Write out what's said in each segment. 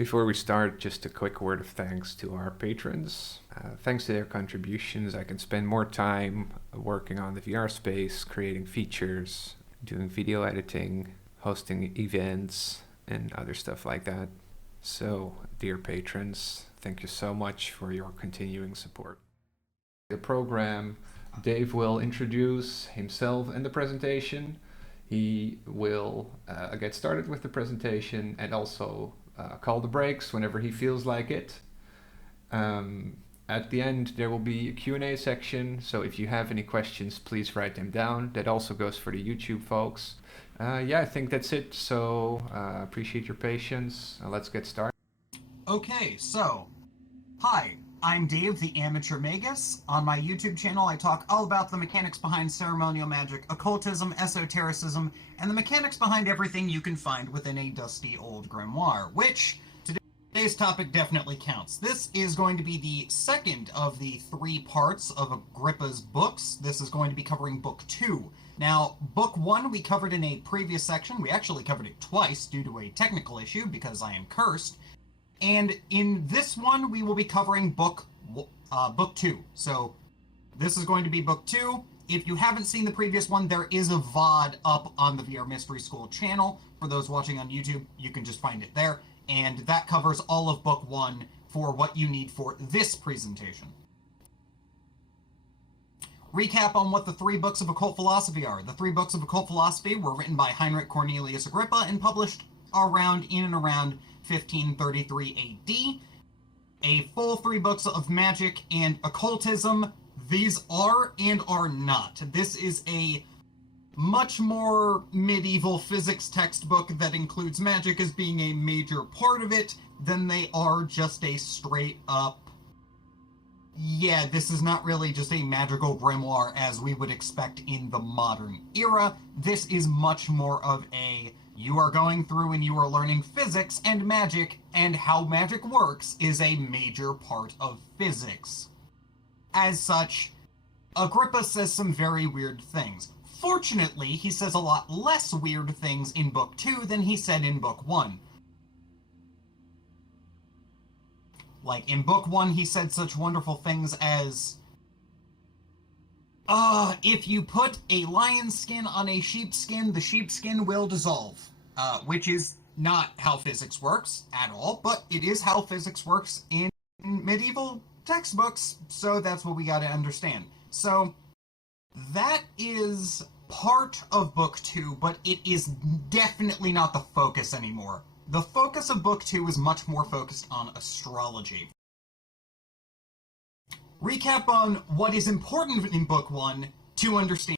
Before we start, just a quick word of thanks to our patrons. Thanks to their contributions, I can spend more time working on the VR space, creating features, doing video editing, hosting events, and other stuff like that. So, dear patrons, thank you so much for your continuing support. The program, Dave will introduce himself and the presentation. He will get started with the presentation and also call the breaks whenever he feels like it. At the end, there will be a Q&A section, so if you have any questions, please write them down. That also goes for the YouTube folks. Yeah, I think that's it, so appreciate your patience. Let's get started. Okay, so, hi, I'm Dave the Amateur Magus. On my YouTube channel, I talk all about the mechanics behind ceremonial magic, occultism, esotericism, and the mechanics behind everything you can find within a dusty old grimoire, which today's topic definitely counts. This is going to be the second of the 3 parts of Agrippa's books. This is going to be covering book 2. Now, book 1 we covered in a previous section. We actually covered it twice due to a technical issue because I am cursed. And in this one, we will be covering book 2. So this is going to be book 2. If you haven't seen the previous one, there is a VOD up on the VR Mystery School channel. For those watching on YouTube, you can just find it there. And that covers all of book 1 for what you need for this presentation. Recap on what the 3 books of occult philosophy are. The 3 books of occult philosophy were written by Heinrich Cornelius Agrippa and published in and around 1533 AD. A full 3 books of magic and occultism. These are and are not. This is a much more medieval physics textbook that includes magic as being a major part of it than they are just a straight up, yeah, this is not really just a magical grimoire as we would expect in the modern era. This is much more of a, you are going through and you are learning physics and how magic works is a major part of physics. As such, Agrippa says some very weird things. Fortunately, he says a lot less weird things in book 2 than he said in book 1. Like, in book 1, he said such wonderful things as, if you put a lion's skin on a sheepskin, the sheepskin will dissolve. Which is not how physics works at all, but it is how physics works in medieval textbooks, so that's what we gotta understand. So, that is part of book 2, but it is definitely not the focus anymore. The focus of book 2 is much more focused on astrology. Recap on what is important in book 1 to understand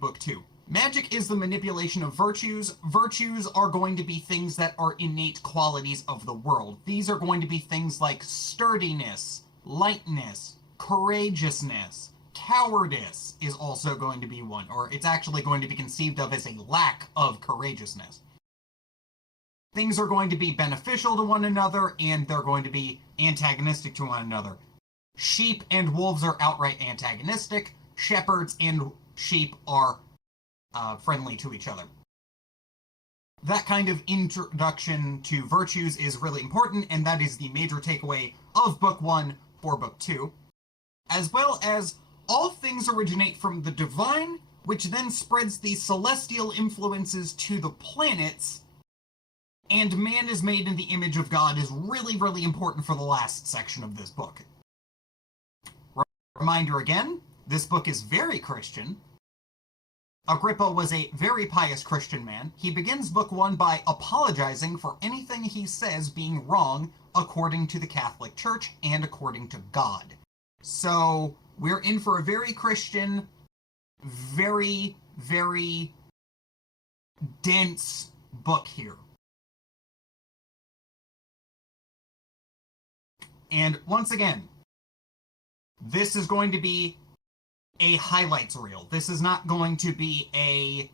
book 2. Magic is the manipulation of virtues. Virtues are going to be things that are innate qualities of the world. These are going to be things like sturdiness, lightness, courageousness. Cowardice is also going to be one, or it's actually going to be conceived of as a lack of courageousness. Things are going to be beneficial to one another, and they're going to be antagonistic to one another. Sheep and wolves are outright antagonistic. Shepherds and sheep are friendly to each other. That kind of introduction to virtues is really important, and that is the major takeaway of book 1 for book 2. As well as all things originate from the divine, which then spreads the celestial influences to the planets, and man is made in the image of God is really, really important for the last section of this book. Reminder again, this book is very Christian. Agrippa was a very pious Christian man. He begins book 1 by apologizing for anything he says being wrong according to the Catholic Church and according to God. So, we're in for a very Christian, very, very dense book here. And once again, this is going to be a highlights reel. This is not going to be a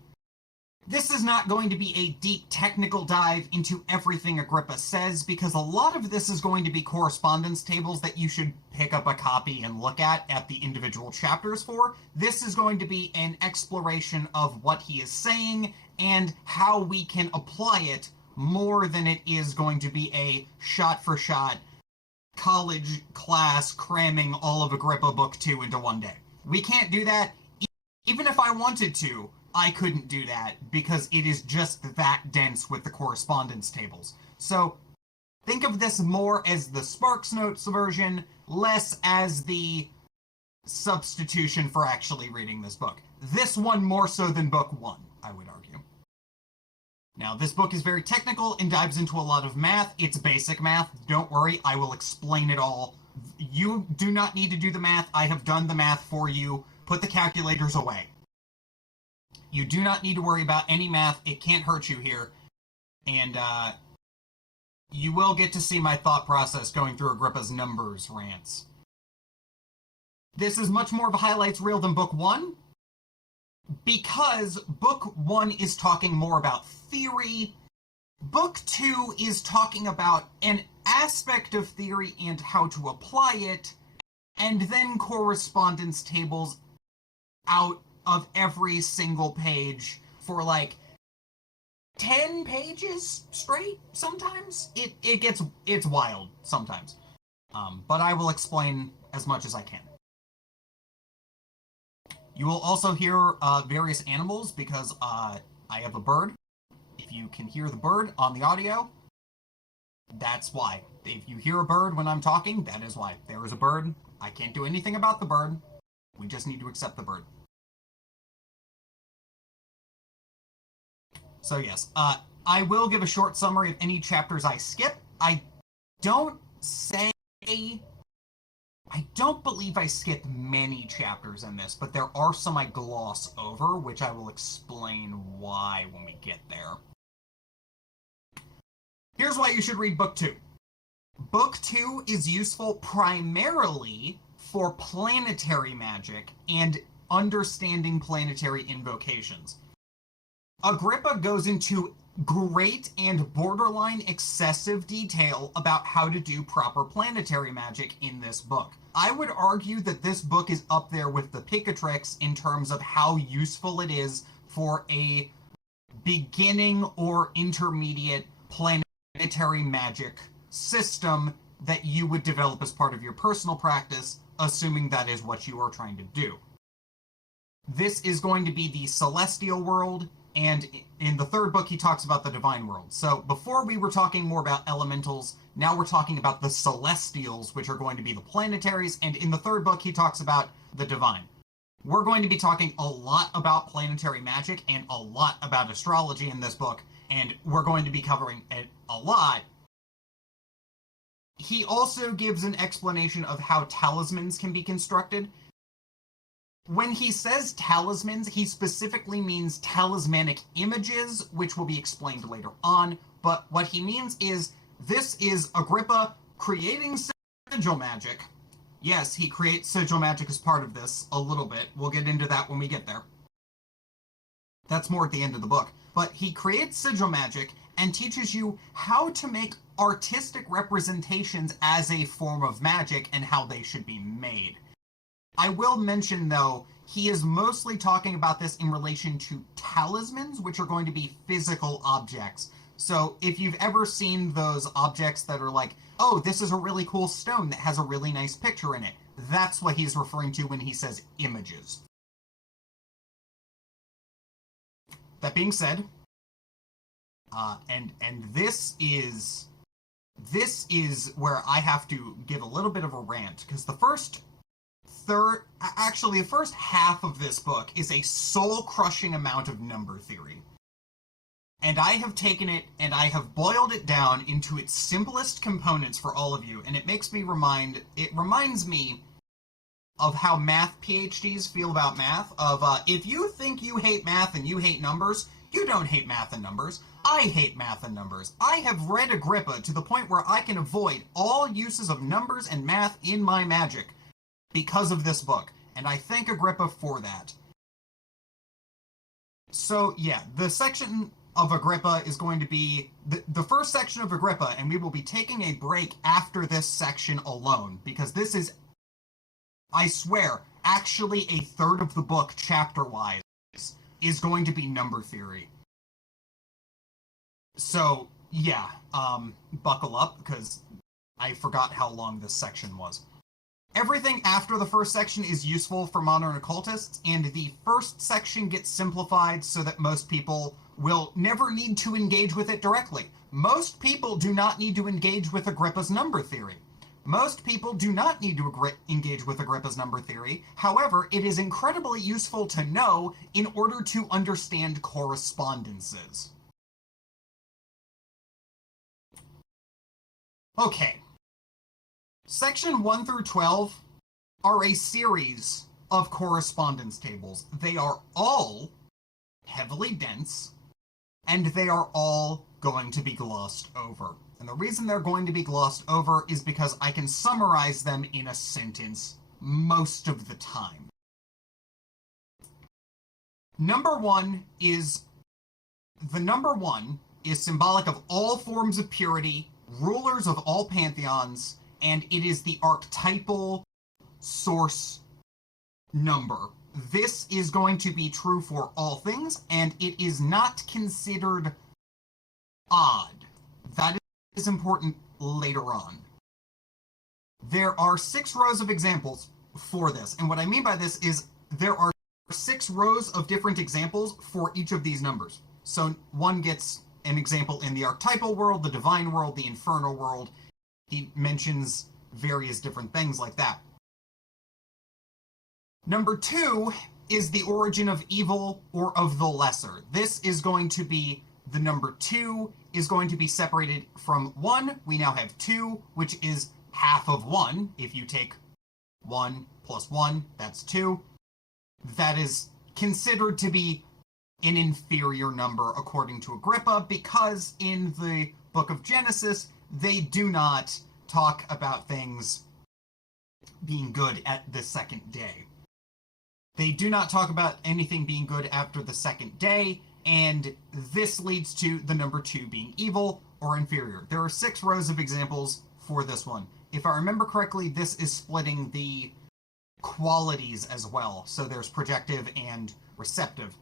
deep technical dive into everything Agrippa says, because a lot of this is going to be correspondence tables that you should pick up a copy and look at the individual chapters for. This is going to be an exploration of what he is saying and how we can apply it more than it is going to be a shot-for-shot college class cramming all of Agrippa Book 2 into one day. We can't do that. Even if I wanted to, I couldn't do that because it is just that dense with the correspondence tables. So think of this more as the Sparks Notes version, less as the substitution for actually reading this book. This one more so than book 1, I would argue. Now, this book is very technical and dives into a lot of math. It's basic math. Don't worry, I will explain it all. You do not need to do the math. I have done the math for you. Put the calculators away. You do not need to worry about any math. It can't hurt you here. And you will get to see my thought process going through Agrippa's numbers rants. This is much more of a highlights reel than book 1, because book 1 is talking more about theory. Book 2 is talking about an aspect of theory and how to apply it, and then correspondence tables out of every single page for like 10 pages straight sometimes. It's wild sometimes. But I will explain as much as I can. You will also hear various animals because I have a bird. If you can hear the bird on the audio, that's why. If you hear a bird when I'm talking, that is why. There is a bird. I can't do anything about the bird. We just need to accept the bird. So yes, I will give a short summary of any chapters I skip. I don't believe I skip many chapters in this, but there are some I gloss over, which I will explain why when we get there. Here's why you should read book 2. Book 2 is useful primarily for planetary magic and understanding planetary invocations. Agrippa goes into great and borderline excessive detail about how to do proper planetary magic in this book. I would argue that this book is up there with the Picatrix in terms of how useful it is for a beginning or intermediate planetary magic system that you would develop as part of your personal practice, assuming that is what you are trying to do. This is going to be the celestial world, and in the third book, he talks about the divine world. So before we were talking more about elementals, now we're talking about the celestials, which are going to be the planetaries. And in the third book, he talks about the divine. We're going to be talking a lot about planetary magic and a lot about astrology in this book. And we're going to be covering it a lot. He also gives an explanation of how talismans can be constructed. When he says talismans, he specifically means talismanic images, which will be explained later on. But what he means is, this is Agrippa creating sigil magic. Yes, he creates sigil magic as part of this a little bit. We'll get into that when we get there. That's more at the end of the book. But he creates sigil magic and teaches you how to make artistic representations as a form of magic and how they should be made. I will mention, though, he is mostly talking about this in relation to talismans, which are going to be physical objects. So if you've ever seen those objects that are like, oh, this is a really cool stone that has a really nice picture in it, that's what he's referring to when he says images. That being said, and this is where I have to give a little bit of a rant, because the first half of this book is a soul-crushing amount of number theory. And I have taken it and I have boiled it down into its simplest components for all of you, and it reminds me of how math PhDs feel about math, of if you think you hate math and you hate numbers, you don't hate math and numbers. I hate math and numbers. I have read Agrippa to the point where I can avoid all uses of numbers and math in my magic because of this book, and I thank Agrippa for that. So yeah, the section of Agrippa is going to be the first section of Agrippa, and we will be taking a break after this section alone, because this is, I swear, actually a third of the book chapter-wise is going to be number theory. So Yeah, buckle up, because I forgot how long this section was. Everything after the first section is useful for modern occultists, and the first section gets simplified so that most people will never need to engage with it directly. Most people do not need to engage with Agrippa's number theory. Most people do not need to engage with Agrippa's number theory. However, it is incredibly useful to know in order to understand correspondences. Okay. Section 1 through 12 are a series of correspondence tables. They are all heavily dense, and they are all going to be glossed over. And the reason they're going to be glossed over is because I can summarize them in a sentence most of the time. Number one is symbolic of all forms of purity, rulers of all pantheons, and it is the archetypal source number. This is going to be true for all things, and it is not considered odd. That is important later on. There are 6 rows of examples for this, and what I mean by this is there are 6 rows of different examples for each of these numbers. So one gets an example in the archetypal world, the divine world, the infernal world. He mentions various different things like that. Number 2 is the origin of evil or of the lesser. This is going to be, the number 2 is going to be separated from 1. We now have 2, which is half of 1. If you take 1 plus 1, that's 2. That is considered to be an inferior number according to Agrippa, because in the book of Genesis, they do not talk about things being good at the second day. They do not talk about anything being good after the second day, and this leads to the number 2 being evil or inferior. There are 6 rows of examples for this one. If I remember correctly, this is splitting the qualities as well. So there's projective and receptive.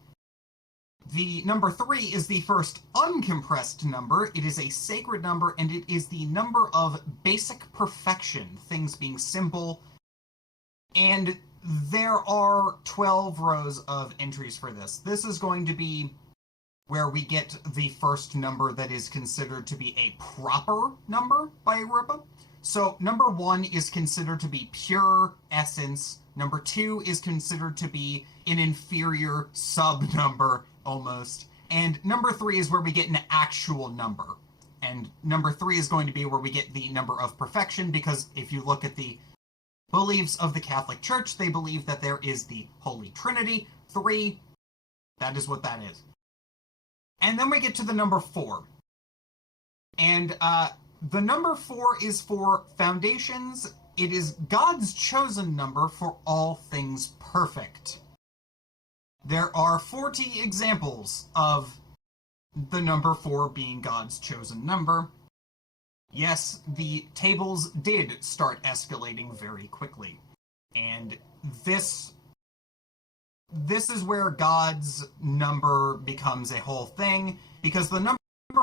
The number 3 is the first uncompressed number. It is a sacred number, and it is the number of basic perfection, things being simple. And there are 12 rows of entries for this. This is going to be where we get the first number that is considered to be a proper number by Agrippa. So number 1 is considered to be pure essence. Number 2 is considered to be an inferior sub-number, almost. And number 3 is where we get an actual number. And number 3 is going to be where we get the number of perfection, because if you look at the beliefs of the Catholic Church, they believe that there is the Holy Trinity. 3, that is what that is. And then we get to the number 4. And the number 4 is for foundations. It is God's chosen number for all things perfect. There are 40 examples of the number 4 being God's chosen number. Yes, the tables did start escalating very quickly. And this is where God's number becomes a whole thing, because the number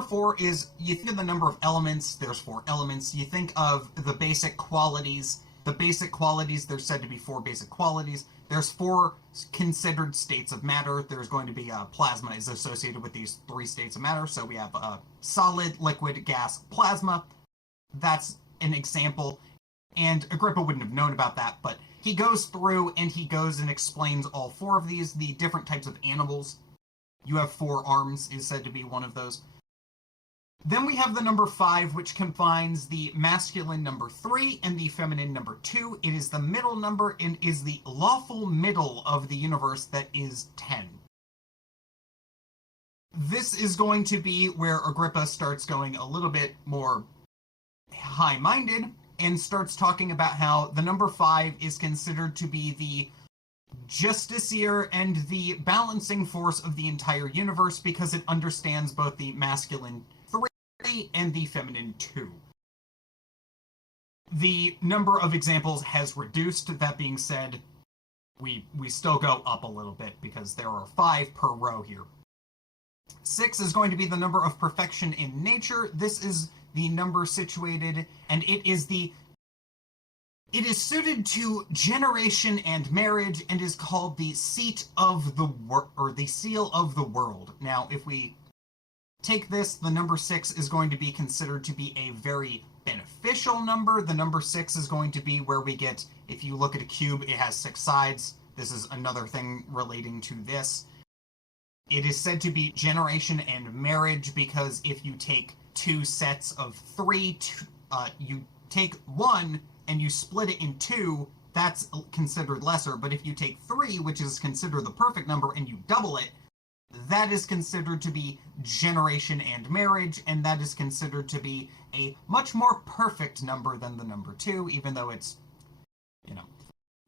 4 is, you think of the number of elements, there's 4 elements. You think of the basic qualities. The basic qualities, there's said to be 4 basic qualities. There's 4 considered states of matter. There's going to be plasma is associated with these 3 states of matter. So we have solid, liquid, gas, plasma. That's an example. And Agrippa wouldn't have known about that, but he goes through and he goes and explains all 4 of these, the different types of animals. You have 4 arms is said to be one of those. Then we have the number 5, which combines the masculine number 3 and the feminine number 2. It is the middle number and is the lawful middle of the universe that is 10. This is going to be where Agrippa starts going a little bit more high-minded and starts talking about how the number 5 is considered to be the justiciar and the balancing force of the entire universe, because it understands both the masculine 3 and the feminine 2. The number of examples has reduced. That being said, we still go up a little bit because there are 5 per row here. 6 is going to be the number of perfection in nature. This is the number situated, and it is suited to generation and marriage, and is called the seat of the or the seal of the world. Now, if we take this, the number 6 is going to be considered to be a very beneficial number. The number 6 is going to be where we get, if you look at a cube, it has 6 sides. This is another thing relating to this. It is said to be generation and marriage because if you take 2 sets of 3, you take 1 and you split it in 2, that's considered lesser. But if you take 3, which is considered the perfect number, and you double it, that is considered to be generation and marriage, and that is considered to be a much more perfect number than the number 2, even though it's,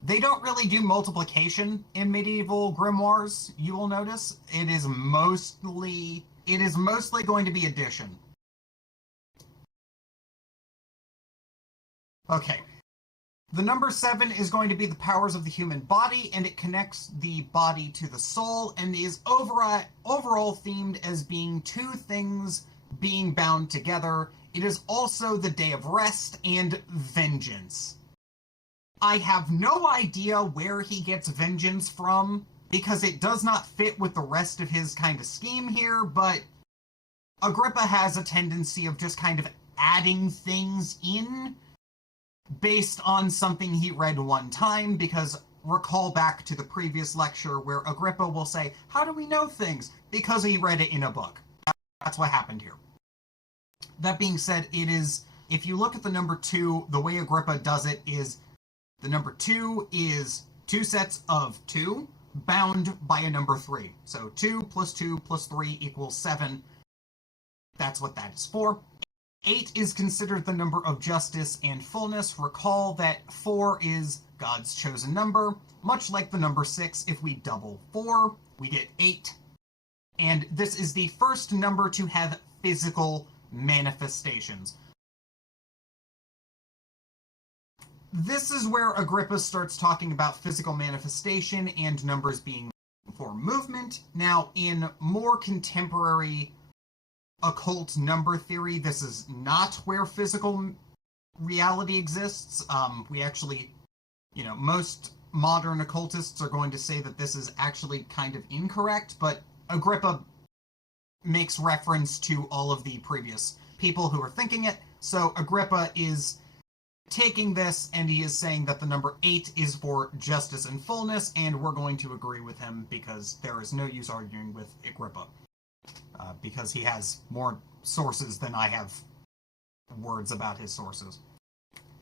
they don't really do multiplication in medieval grimoires, you will notice. It is mostly going to be addition. Okay. The number 7 is going to be the powers of the human body, and it connects the body to the soul, and is overall themed as being 2 things being bound together. It is also the day of rest and vengeance. I have no idea where he gets vengeance from, because it does not fit with the rest of his kind of scheme here, but Agrippa has a tendency of just kind of adding things in based on something he read one time, because recall back to the previous lecture where Agrippa will say, how do we know things? Because he read it in a book. That's what happened here. That being said, if you look at the number 2, the way Agrippa does it is the number 2 is 2 sets of 2 bound by a number 3. So 2 plus 2 plus 3 equals 7. That's what that is for. 8 is considered the number of justice and fullness. Recall that 4 is God's chosen number. Much like the number 6, if we double 4, we get 8. And this is the first number to have physical manifestations. This is where Agrippa starts talking about physical manifestation and numbers being for movement. Now, in more contemporary occult number theory, this is not where physical reality exists. We actually, most modern occultists are going to say that this is actually kind of incorrect, but Agrippa makes reference to all of the previous people who are thinking it. So Agrippa is taking this, and he is saying that the number 8 is for justice and fullness, and we're going to agree with him because there is no use arguing with Agrippa. Because he has more sources than I have words about his sources.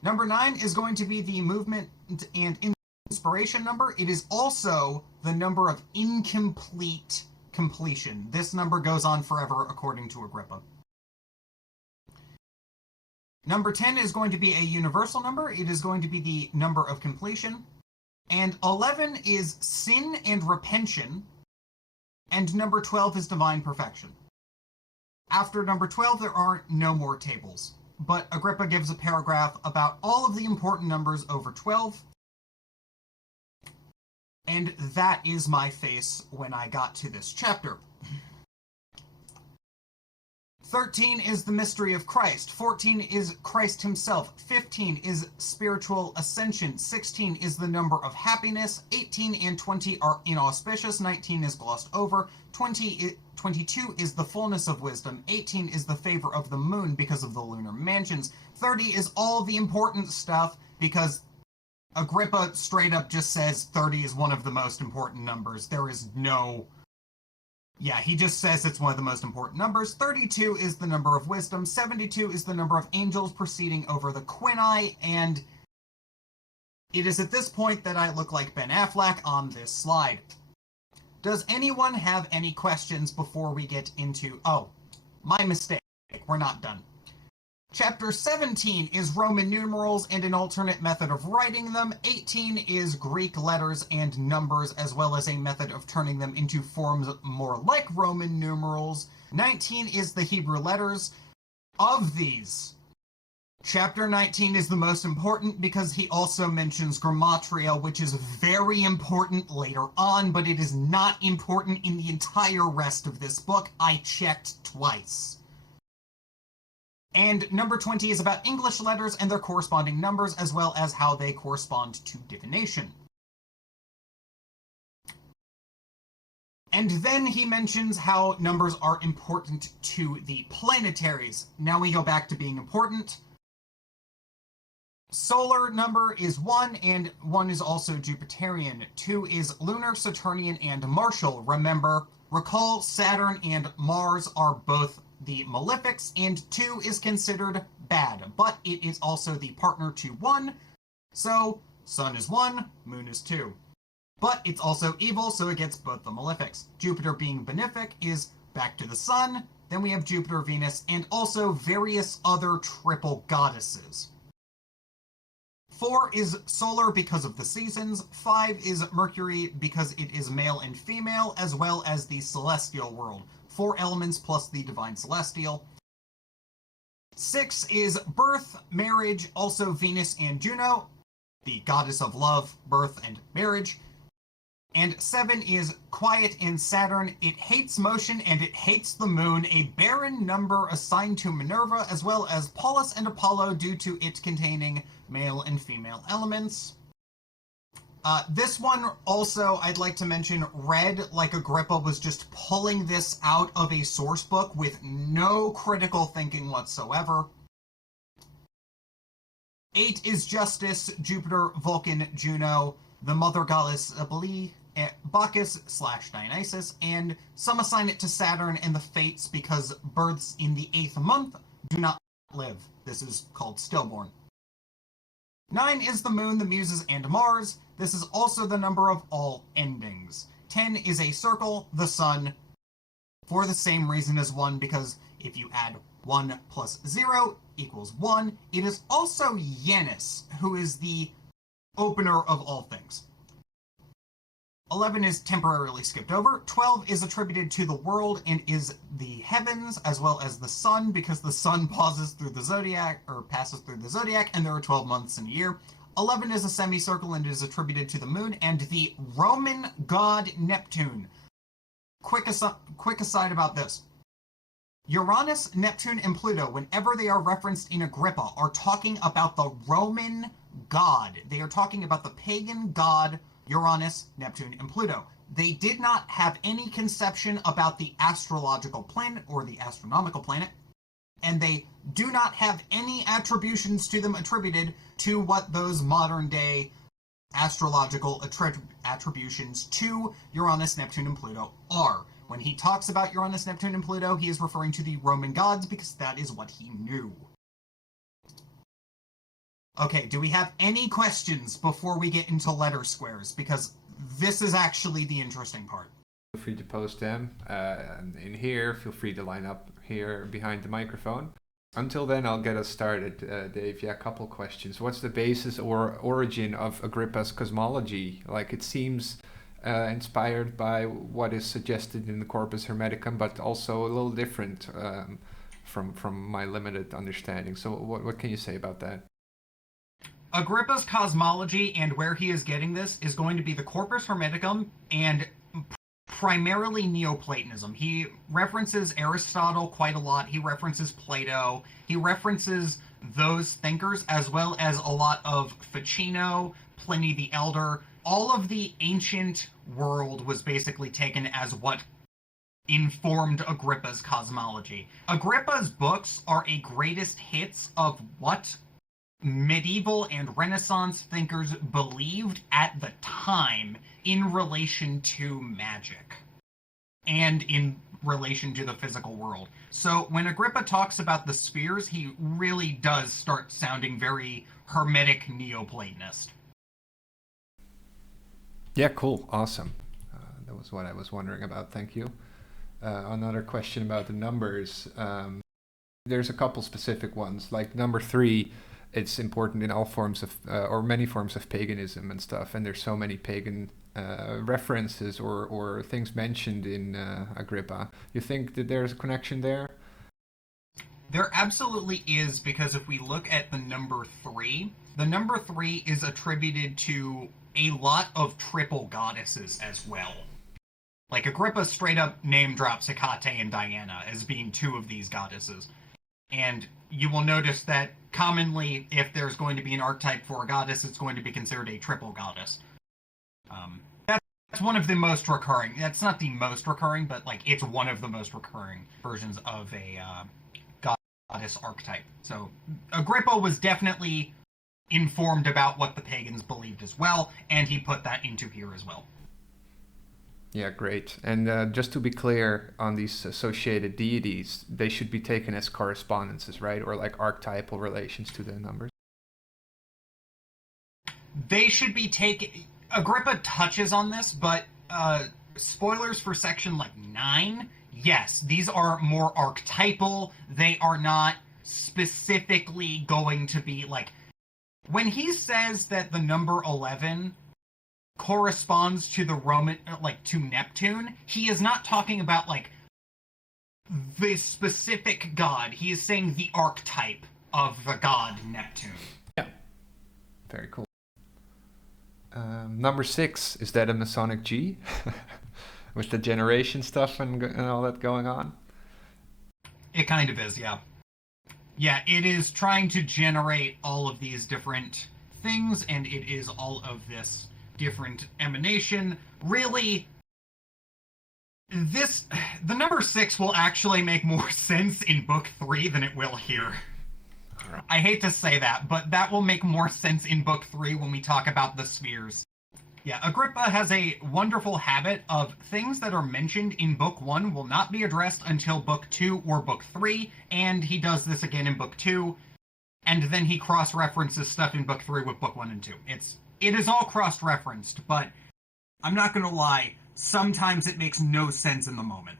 Number 9 is going to be the movement and inspiration number. It is also the number of incomplete completion. This number goes on forever, according to Agrippa. Number 10 is going to be a universal number. It is going to be the number of completion. And 11 is sin and repention. And number 12 is divine perfection. After number 12, there are no more tables. But Agrippa gives a paragraph about all of the important numbers over 12. And that is my face when I got to this chapter. 13 is the mystery of Christ. 14 is Christ himself. 15 is spiritual ascension. 16 is the number of happiness. 18 and 20 are inauspicious. 19 is glossed over. 22 is the fullness of wisdom. 18 is the favor of the moon because of the lunar mansions. 30 is all the important stuff because Agrippa straight up just says 30 is one of the most important numbers. There is no... Yeah, he just says it's one of the most important numbers. 32 is the number of wisdom. 72 is the number of angels proceeding over the quinae. And it is at this point that I look like Ben Affleck on this slide. Does anyone have any questions before we get into... Oh, my mistake. We're not done. Chapter 17 is Roman numerals and an alternate method of writing them. 18 is Greek letters and numbers, as well as a method of turning them into forms more like Roman numerals. 19 is the Hebrew letters. Of these, Chapter 19 is the most important because he also mentions Grimatria, which is very important later on, but it is not important in the entire rest of this book. I checked twice. And number 20 is about English letters and their corresponding numbers, as well as how they correspond to divination. And then he mentions how numbers are important to the planetaries. Now we go back to being important. Solar number is 1, and 1 is also Jupiterian. 2 is lunar, Saturnian, and Martial. Recall Saturn and Mars are both the malefics, and 2 is considered bad, but it is also the partner to 1. So, Sun is 1, Moon is 2. But it's also evil, so it gets both the malefics. Jupiter being benefic is back to the Sun. Then we have Jupiter, Venus, and also various other triple goddesses. 4 is solar because of the seasons. 5 is Mercury because it is male and female, as well as the celestial world. 4 elements plus the divine celestial. 6 is birth, marriage, also Venus and Juno, the goddess of love, birth, and marriage. And 7 is quiet and Saturn. It hates motion and it hates the moon, a barren number assigned to Minerva, as well as Pallas and Apollo due to it containing male and female elements. This one also, I'd like to mention, read like Agrippa was just pulling this out of a source book with no critical thinking whatsoever. 8 is Justice, Jupiter, Vulcan, Juno, the mother goddess Bacchus/Dionysus, and some assign it to Saturn and the Fates because births in the 8th month do not live. This is called stillborn. 9 is the Moon, the Muses, and Mars. This is also the number of all endings. 10 is a circle, the Sun, for the same reason as 1, because if you add 1 plus 0 equals 1, it is also Janus, who is the opener of all things. 11 is temporarily skipped over. 12 is attributed to the world and is the heavens as well as the sun, because the sun passes through the zodiac, and there are 12 months in a year. 11 is a semicircle and is attributed to the moon and the Roman god Neptune. Quick aside about this. Uranus, Neptune, and Pluto, whenever they are referenced in Agrippa, are talking about the Roman god. They are talking about the pagan god Uranus, Neptune, and Pluto. They did not have any conception about the astrological planet or the astronomical planet, and they do not have any attributions to them attributed to what those modern day astrological attributions to Uranus, Neptune, and Pluto are. When he talks about Uranus, Neptune, and Pluto, he is referring to the Roman gods because that is what he knew. Okay, do we have any questions before we get into letter squares? Because this is actually the interesting part. Feel free to post them in here. Feel free to line up here behind the microphone. Until then, I'll get us started. Dave, yeah, a couple questions. What's the basis or origin of Agrippa's cosmology? Like, it seems inspired by what is suggested in the Corpus Hermeticum, but also a little different from my limited understanding. So what can you say about that? Agrippa's cosmology and where he is getting this is going to be the Corpus Hermeticum and primarily Neoplatonism. He references Aristotle quite a lot. He references Plato. He references those thinkers, as well as a lot of Ficino, Pliny the Elder. All of the ancient world was basically taken as what informed Agrippa's cosmology. Agrippa's books are a greatest hits of what medieval and Renaissance thinkers believed at the time in relation to magic and in relation to the physical world. So when Agrippa talks about the spheres, he really does start sounding very hermetic Neoplatonist. Yeah, cool. Awesome. That was what I was wondering about. Thank you. Another question about the numbers. There's a couple specific ones, like number 3. It's important in all forms of, or many forms of paganism and stuff, and there's so many pagan references or things mentioned in Agrippa. You think that there's a connection there? There absolutely is, because if we look at the number 3 is attributed to a lot of triple goddesses as well. Like, Agrippa straight up name drops Hecate and Diana as being 2 of these goddesses. And you will notice that commonly, if there's going to be an archetype for a goddess, it's going to be considered a triple goddess. That's one of the most recurring. That's not the most recurring, but like it's one of the most recurring versions of a goddess archetype. So Agrippa was definitely informed about what the pagans believed as well, and he put that into here as well. Yeah, great. And just to be clear on these associated deities, they should be taken as correspondences, right? Or like archetypal relations to the numbers. They should be taken... Agrippa touches on this, but spoilers for section like 9, yes, these are more archetypal. They are not specifically going to be like... When he says that the number 11 corresponds to the Roman, like to Neptune, he is not talking about like the specific god. He is saying the archetype of the god Neptune. Yeah. Very cool. Number 6, is that a Masonic G? With the generation stuff and all that going on? It kind of is, yeah. Yeah, it is trying to generate all of these different things, and it is all of this different emanation. Really, the number 6 will actually make more sense in book 3 than it will here. I hate to say that, but that will make more sense in book 3 when we talk about the spheres. Yeah, Agrippa has a wonderful habit of things that are mentioned in book 1 will not be addressed until book 2 or book 3, and he does this again in book 2, and then he cross-references stuff in book 3 with book 1 and 2. It is all cross-referenced, but I'm not gonna lie, sometimes it makes no sense in the moment.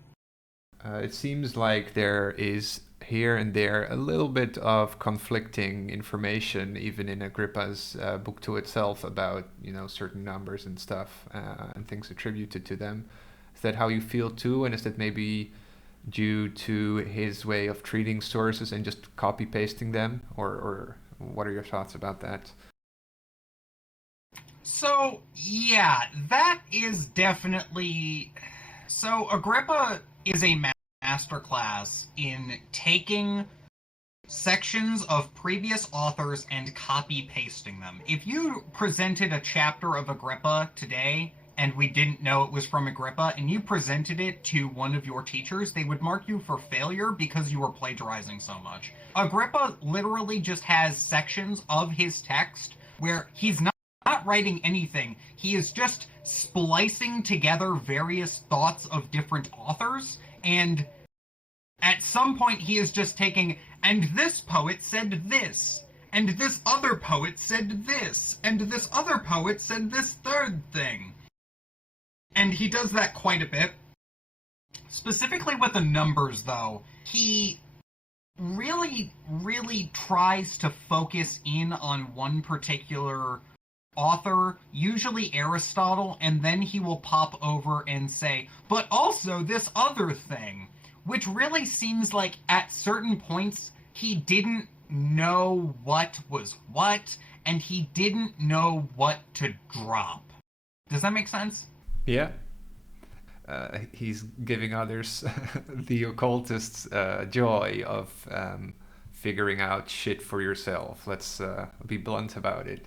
It seems like there is here and there a little bit of conflicting information, even in Agrippa's book 2 itself, about certain numbers and stuff and things attributed to them. Is that how you feel too? And is that maybe due to his way of treating sources and just copy pasting them, or what are your thoughts about that? So yeah, that is definitely... So Agrippa is a masterclass in taking sections of previous authors and copy pasting them. If you presented a chapter of Agrippa today and we didn't know it was from Agrippa, and you presented it to one of your teachers, they would mark you for failure because you were plagiarizing so much. Agrippa literally just has sections of his text where he's not writing anything. He is just splicing together various thoughts of different authors, and at some point he is just taking, and this poet said this, and this other poet said this, and this other poet said this third thing. And he does that quite a bit. Specifically with the numbers, though, he really, really tries to focus in on one particular author, usually Aristotle, and then he will pop over and say, but also this other thing, which really seems like at certain points he didn't know what was what, and he didn't know what to drop. Does that make sense? Yeah. He's giving others the occultist's joy of figuring out shit for yourself. Let's be blunt about it.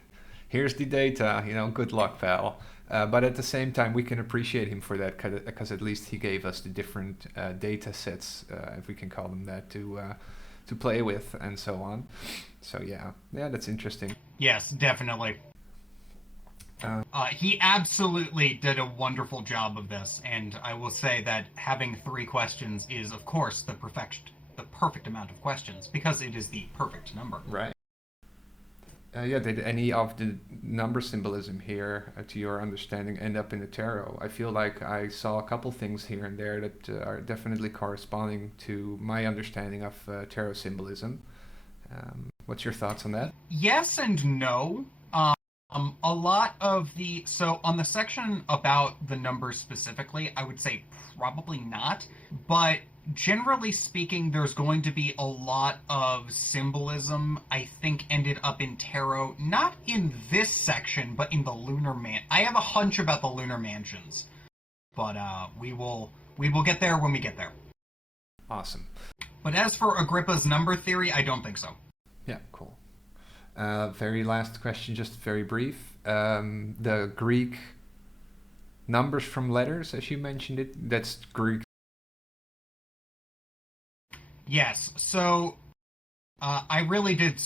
Here's the data, good luck, pal. But at the same time, we can appreciate him for that, because at least he gave us the different data sets, if we can call them that, to play with and so on. So yeah, that's interesting. Yes, definitely. He absolutely did a wonderful job of this, and I will say that having 3 questions is, of course, the perfect amount of questions, because it is the perfect number. Right. Did any of the number symbolism here, to your understanding, end up in the tarot? I feel like I saw a couple things here and there that are definitely corresponding to my understanding of tarot symbolism. What's your thoughts on that? Yes and no. A lot of so on the section about the numbers specifically, I would say probably not, but generally speaking, there's going to be a lot of symbolism, I think, ended up in tarot, not in this section, but in the lunar I have a hunch about the lunar mansions, but we will get there when we get there. Awesome. But as for Agrippa's number theory, I don't think so. Yeah, cool. Very last question, just very brief. The Greek numbers from letters, as you mentioned it, that's Greek. Yes, so I really did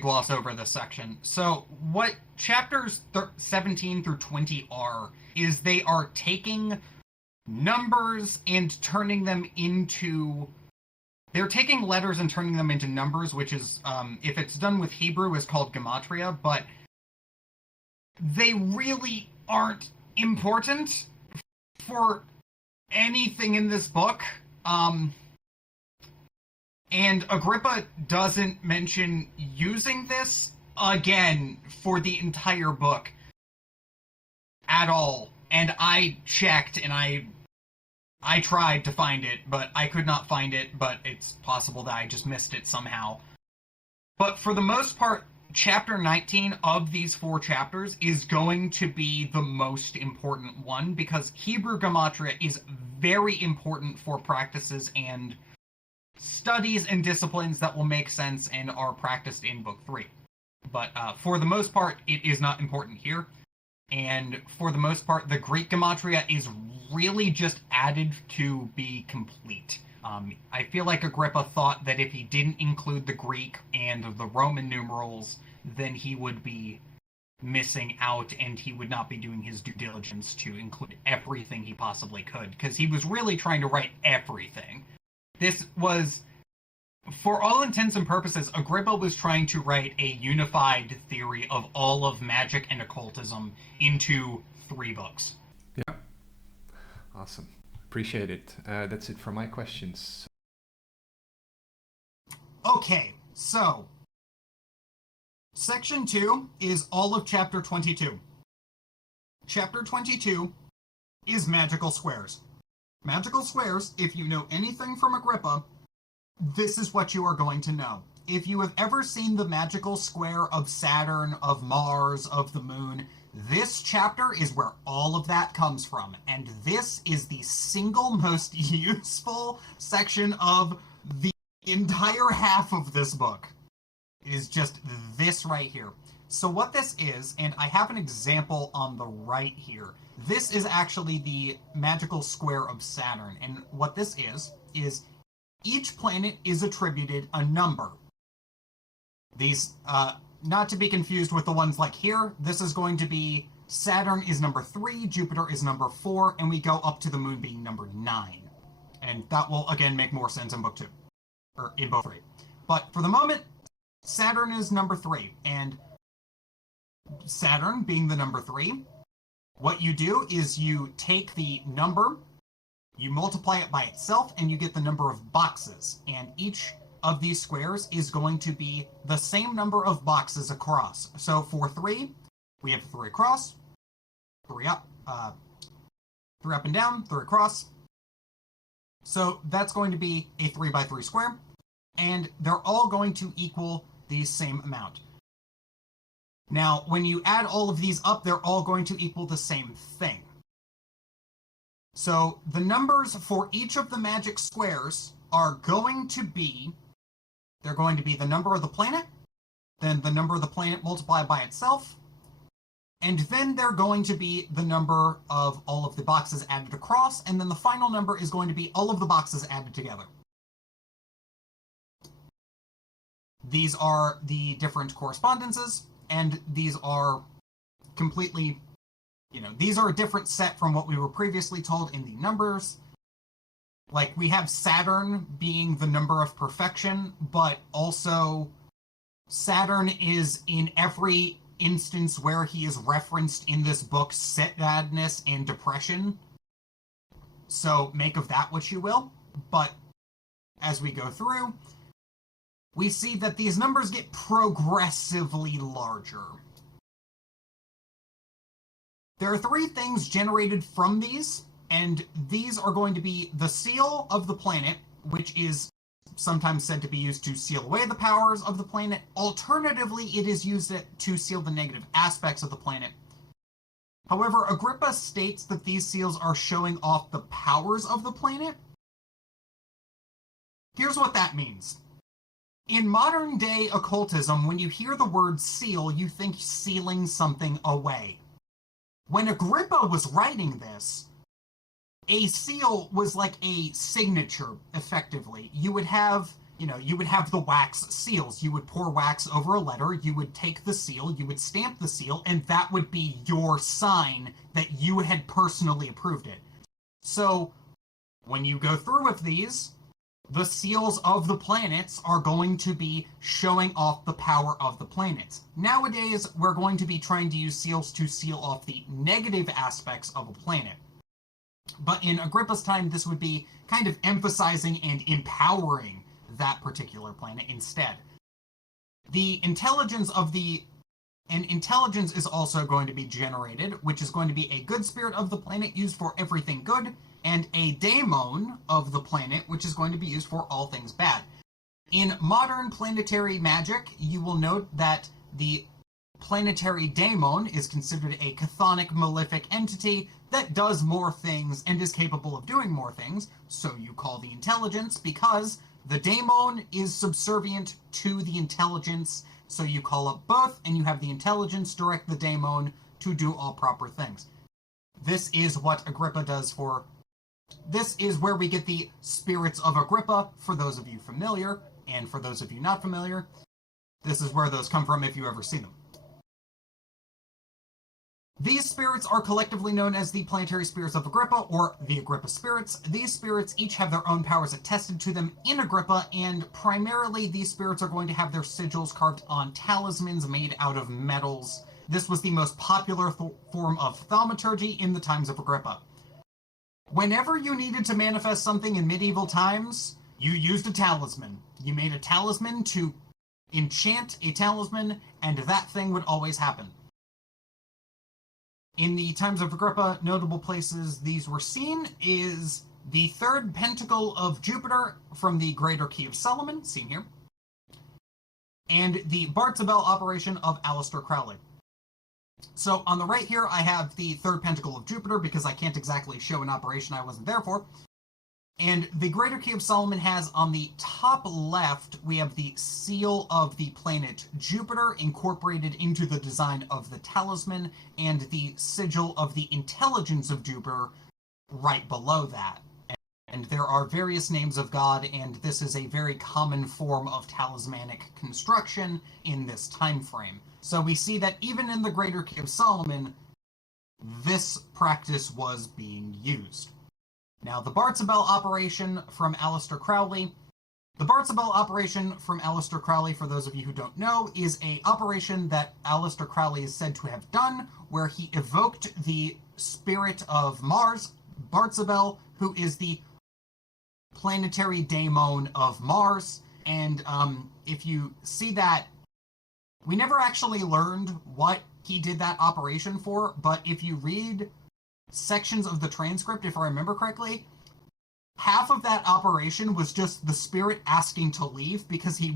gloss over this section. So what chapters 17 through 20 are is they are taking numbers and turning them into... They're taking letters and turning them into numbers, which is, if it's done with Hebrew, is called gematria, but they really aren't important for anything in this book. And Agrippa doesn't mention using this again for the entire book at all. And I checked and I tried to find it, but I could not find it, but it's possible that I just missed it somehow. But for the most part, chapter 19 of these 4 chapters is going to be the most important one, because Hebrew gematria is very important for practices and studies and disciplines that will make sense and are practiced in book 3. But for the most part, it is not important here. And for the most part, the Greek gematria is really just added to be complete. I feel like Agrippa thought that if he didn't include the Greek and the Roman numerals, then he would be missing out and he would not be doing his due diligence to include everything he possibly could, because he was really trying to write everything. This was, for all intents and purposes, Agrippa was trying to write a unified theory of all of magic and occultism into 3 books. Yeah. Awesome. Appreciate it. That's it for my questions. Okay, so section 2 is all of chapter 22. Chapter 22 is magical squares. Magical squares, if you know anything from Agrippa, this is what you are going to know. If you have ever seen the magical square of Saturn, of Mars, of the moon, this chapter is where all of that comes from. And this is the single most useful section of the entire half of this book. It is just this right here. So what this is, and I have an example on the right here. This is actually the magical square of Saturn. And what this is each planet is attributed a number. These, not to be confused with the ones like here, this is going to be Saturn is number 3, Jupiter is number 4, and we go up to the moon being number 9. And that will, again, make more sense in book 2. Or in book 3. But for the moment, Saturn is number 3. And Saturn being the number 3, what you do is you take the number, you multiply it by itself, and you get the number of boxes. And each of these squares is going to be the same number of boxes across. So for 3, we have 3 across, 3 up, 3 up and down, 3 across. So that's going to be a 3 by 3 square, and they're all going to equal the same amount. Now, when you add all of these up, they're all going to equal the same thing. So the numbers for each of the magic squares are going to be, they're going to be the number of the planet, then the number of the planet multiplied by itself, and then they're going to be the number of all of the boxes added across, and then the final number is going to be all of the boxes added together. These are the different correspondences, and these are completely, these are a different set from what we were previously told in the numbers. Like, we have Saturn being the number of perfection, but also Saturn is in every instance where he is referenced in this book sadness and depression. So make of that what you will. But as we go through, we see that these numbers get progressively larger. There are 3 things generated from these. And these are going to be the seal of the planet, which is sometimes said to be used to seal away the powers of the planet. Alternatively, it is used to seal the negative aspects of the planet. However, Agrippa states that these seals are showing off the powers of the planet. Here's what that means. In modern day occultism, when you hear the word seal, you think sealing something away. When Agrippa was writing this, a seal was like a signature, effectively. You would have the wax seals. You would pour wax over a letter, you would take the seal, you would stamp the seal, and that would be your sign that you had personally approved it. So, when you go through with these, the seals of the planets are going to be showing off the power of the planets. Nowadays, we're going to be trying to use seals to seal off the negative aspects of a planet. But in Agrippa's time, this would be kind of emphasizing and empowering that particular planet instead. Intelligence is also going to be generated, which is going to be a good spirit of the planet used for everything good, and a daemon of the planet, which is going to be used for all things bad. In modern planetary magic, you will note that the planetary daemon is considered a chthonic, malefic entity that does more things and is capable of doing more things, so you call the intelligence, because the daemon is subservient to the intelligence, so you call up both, and you have the intelligence direct the daemon to do all proper things. This is what Agrippa does for... This is where we get the spirits of Agrippa, for those of you familiar, and for those of you not familiar. This is where those come from if you ever see them. These spirits are collectively known as the planetary spirits of Agrippa, or the Agrippa spirits. These spirits each have their own powers attested to them in Agrippa, and primarily these spirits are going to have their sigils carved on talismans made out of metals. This was the most popular form of thaumaturgy in the times of Agrippa. Whenever you needed to manifest something in medieval times, you used a talisman. You made a talisman to enchant a talisman, and that thing would always happen. In the times of Agrippa, notable places these were seen is the third pentacle of Jupiter from the Greater Key of Solomon, seen here, and the Bartzabel operation of Aleister Crowley. So on the right here, I have the third pentacle of Jupiter because I can't exactly show an operation I wasn't there for. And the Greater Key of Solomon has on the top left, we have the seal of the planet Jupiter incorporated into the design of the talisman, and the sigil of the intelligence of Jupiter right below that. And there are various names of God, and this is a very common form of talismanic construction in this time frame. So we see that even in the Greater Key of Solomon, this practice was being used. Now, the Bartzabel operation from Aleister Crowley. The Bartzabel operation from Aleister Crowley, for those of you who don't know, is an operation that Aleister Crowley is said to have done, where he evoked the spirit of Mars, Bartzabel, who is the planetary daemon of Mars. And if you see that, we never actually learned what he did that operation for, but if you read sections of the transcript, if I remember correctly, half of that operation was just the spirit asking to leave because he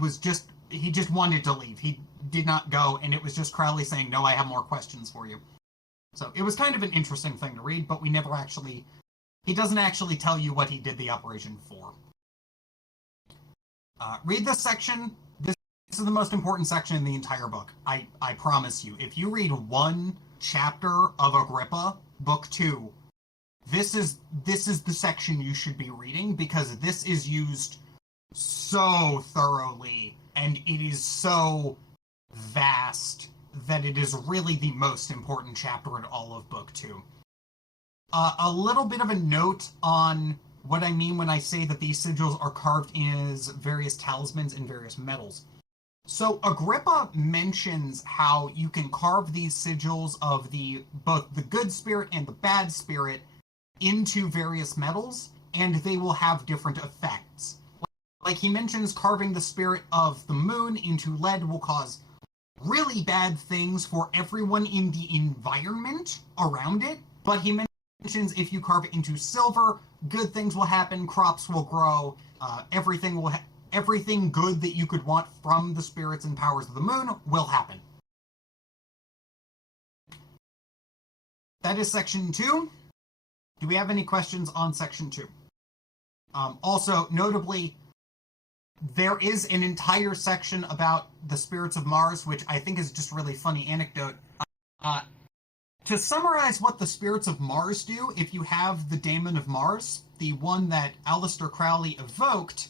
just wanted to leave. He did not go, and it was just Crowley saying, "No, I have more questions for you." So it was kind of an interesting thing to read, but he doesn't actually tell you what he did the operation for. Read this section. This is the most important section in the entire book. I promise you. If you read one chapter of Agrippa, book 2, this is the section you should be reading, because this is used so thoroughly, and it is so vast that it is really the most important chapter in all of book 2. A little bit of a note on what I mean when I say that these sigils are carved as various talismans in various metals. So Agrippa mentions how you can carve these sigils of both the good spirit and the bad spirit into various metals, and they will have different effects. Like he mentions carving the spirit of the moon into lead will cause really bad things for everyone in the environment around it, but he if you carve it into silver, good things will happen, crops will grow, everything good that you could want from the spirits and powers of the moon will happen. That is section 2. Do we have any questions on section 2? Also, notably, there is an entire section about the spirits of Mars, which I think is just a really funny anecdote. To summarize what the spirits of Mars do, if you have the daemon of Mars, the one that Aleister Crowley evoked,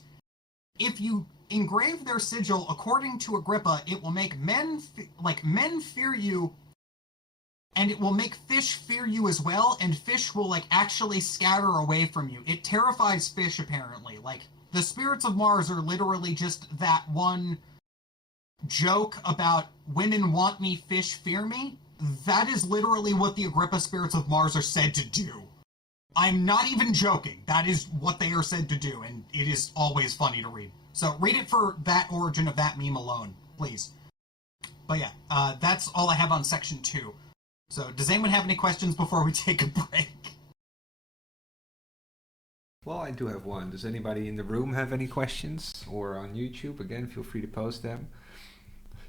if you engrave their sigil, according to Agrippa, it will make men fear you, and it will make fish fear you as well, and fish will actually scatter away from you. It terrifies fish, apparently. The spirits of Mars are literally just that one joke about women want me, fish fear me. That is literally what the Agrippa spirits of Mars are said to do. I'm not even joking. That is what they are said to do, and it is always funny to read. So read it for that origin of that meme alone, please. But yeah, that's all I have on section 2. So does anyone have any questions before we take a break? Well, I do have one. Does anybody in the room have any questions? Or on YouTube? Again, feel free to post them.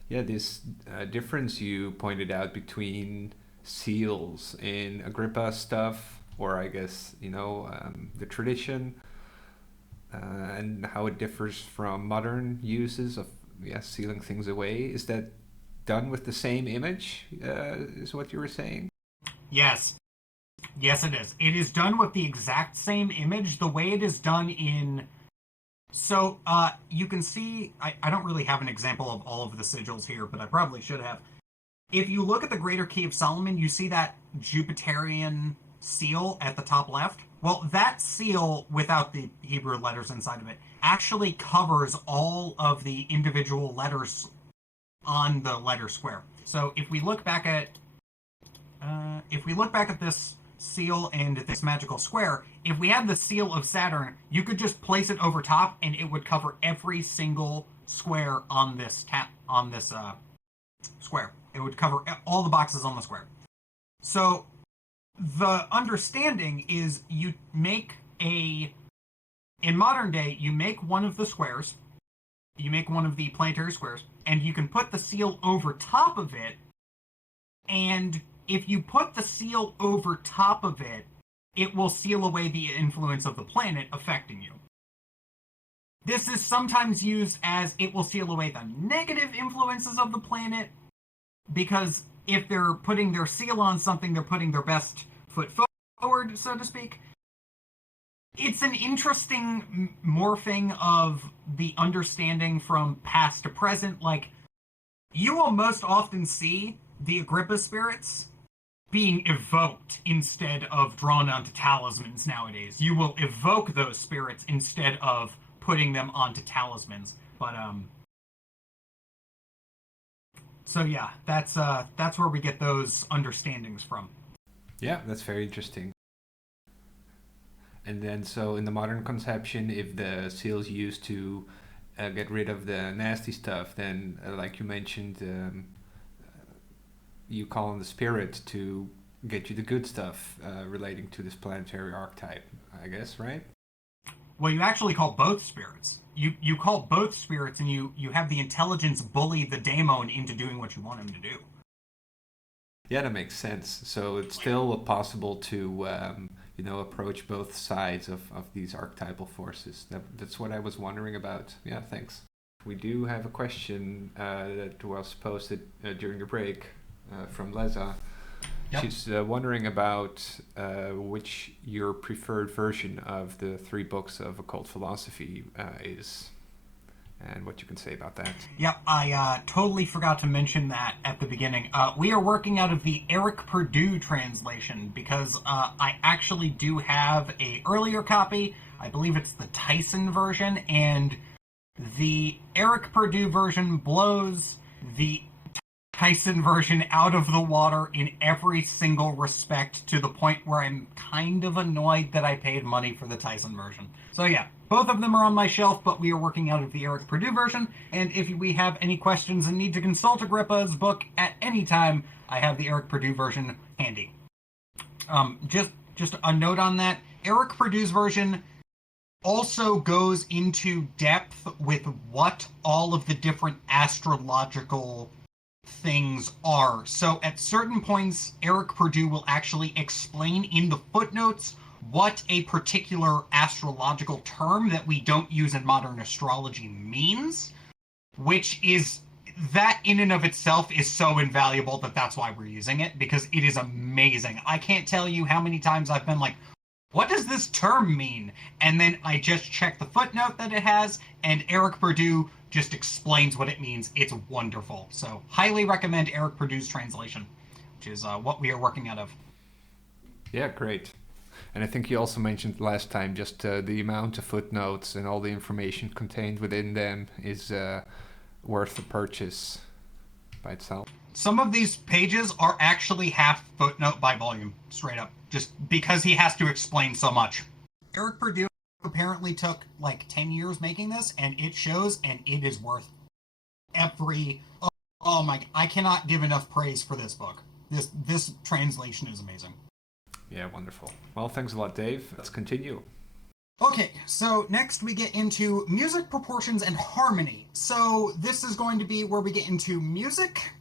Yeah, this difference you pointed out between seals in Agrippa stuff, or I guess, the tradition, and how it differs from modern uses of sealing things away. Is that done with the same image, is what you were saying? Yes. Yes, it is. It is done with the exact same image. The way it is done in... So, you can see... I don't really have an example of all of the sigils here, but I probably should have. If you look at the Greater Key of Solomon, you see that Jupiterian seal at the top left? Well, that seal, without the Hebrew letters inside of it, actually covers all of the individual letters on the letter square. So if we look back at this seal and this magical square, if we had the seal of Saturn, you could just place it over top and it would cover every single square on this square. It would cover all the boxes on the square. So the understanding is in modern day, you make one of the squares, you make one of the planetary squares, and you can put the seal over top of it, and if you put the seal over top of it, it will seal away the influence of the planet affecting you. This is sometimes used as it will seal away the negative influences of the planet, because if they're putting their seal on something, they're putting their best foot forward, so to speak. It's an interesting morphing of the understanding from past to present. You will most often see the Agrippa spirits being evoked instead of drawn onto talismans nowadays. You will evoke those spirits instead of putting them onto talismans. But, so yeah, that's where we get those understandings from. Yeah, that's very interesting. And then, so in the modern conception, if the seal's used to get rid of the nasty stuff, then, like you mentioned, you call on the spirit to get you the good stuff relating to this planetary archetype, I guess, right? Well, you actually call both spirits. You call both spirits, and you have the intelligence bully the daemon into doing what you want him to do. Yeah, that makes sense. So it's still possible to, approach both sides of these archetypal forces. That's what I was wondering about. Yeah, thanks. We do have a question that was posted during the break from Leza. Yep. She's wondering about which your preferred version of the 3 books of occult philosophy is, and what you can say about that. Yep, I totally forgot to mention that at the beginning. We are working out of the Eric Purdue translation because I actually do have an earlier copy. I believe it's the Tyson version, and the Eric Purdue version blows the Tyson version out of the water in every single respect, to the point where I'm kind of annoyed that I paid money for the Tyson version. So yeah, both of them are on my shelf, but we are working out of the Eric Purdue version, and if we have any questions and need to consult Agrippa's book at any time, I have the Eric Purdue version handy. Just just a note on that. Eric Perdue's version also goes into depth with what all of the different astrological things are. So at certain points, Eric Perdue will actually explain in the footnotes what a particular astrological term that we don't use in modern astrology means, which is, that in and of itself is so invaluable that that's why we're using it, because it is amazing. I can't tell you how many times I've been like, what does this term mean? And then I just check the footnote that it has, and Eric Perdue just explains what it means. It's wonderful. So highly recommend Eric Perdue's translation, which is what we are working out of. Yeah, great. And I think you also mentioned last time just the amount of footnotes and all the information contained within them is worth the purchase by itself. Some of these pages are actually half footnote by volume, straight up, just because he has to explain so much. Eric Perdue apparently took like 10 years making this, and it shows, and it is worth every... Oh my... I cannot give enough praise for this book. This translation is amazing. Yeah, wonderful. Well, thanks a lot, Dave. Let's continue. Okay, so next we get into music, proportions, and harmony. So this is going to be where we get into music.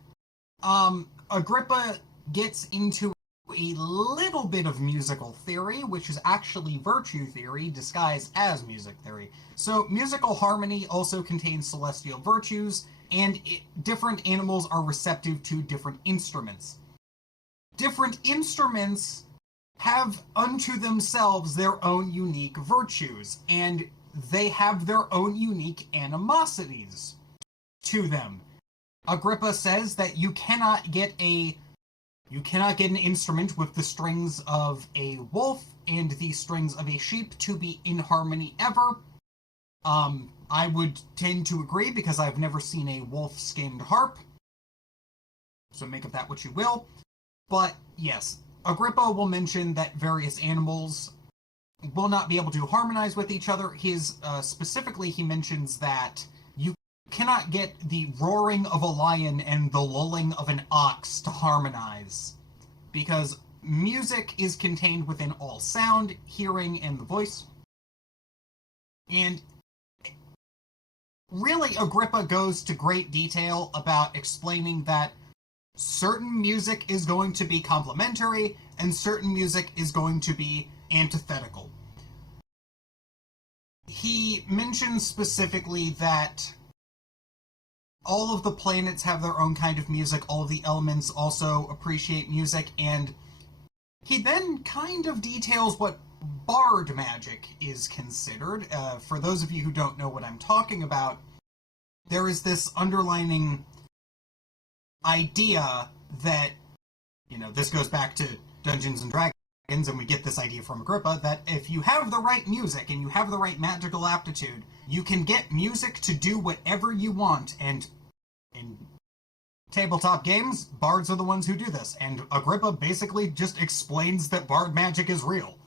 Agrippa gets into a little bit of musical theory, which is actually virtue theory disguised as music theory. So musical harmony also contains celestial virtues, and different animals are receptive to different instruments. Different instruments have unto themselves their own unique virtues, and they have their own unique animosities to them. Agrippa says that you cannot get an instrument with the strings of a wolf and the strings of a sheep to be in harmony ever. I would tend to agree because I've never seen a wolf-skinned harp. So make of that what you will. But yes, Agrippa will mention that various animals will not be able to harmonize with each other. Specifically, he mentions that you cannot get the roaring of a lion and the lulling of an ox to harmonize, because music is contained within all sound, hearing, and the voice. And really, Agrippa goes to great detail about explaining that certain music is going to be complementary and certain music is going to be antithetical. He mentions specifically that all of the planets have their own kind of music, all of the elements also appreciate music, and he then kind of details what bard magic is considered. For those of you who don't know what I'm talking about, there is this underlining idea that, this goes back to Dungeons and Dragons, and we get this idea from Agrippa, that if you have the right music and you have the right magical aptitude, you can get music to do whatever you want, and in tabletop games, bards are the ones who do this, and Agrippa basically just explains that bard magic is real.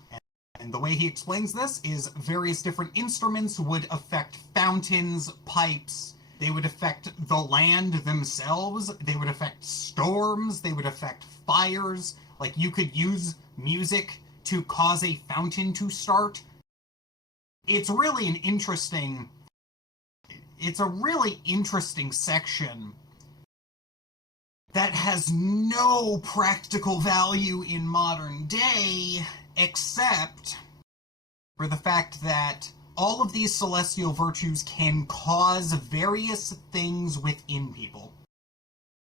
And the way he explains this is various different instruments would affect fountains, pipes, they would affect the land themselves, they would affect storms, they would affect fires. Like, you could use music to cause a fountain to start. It's a really interesting section that has no practical value in modern day, except for the fact that all of these celestial virtues can cause various things within people.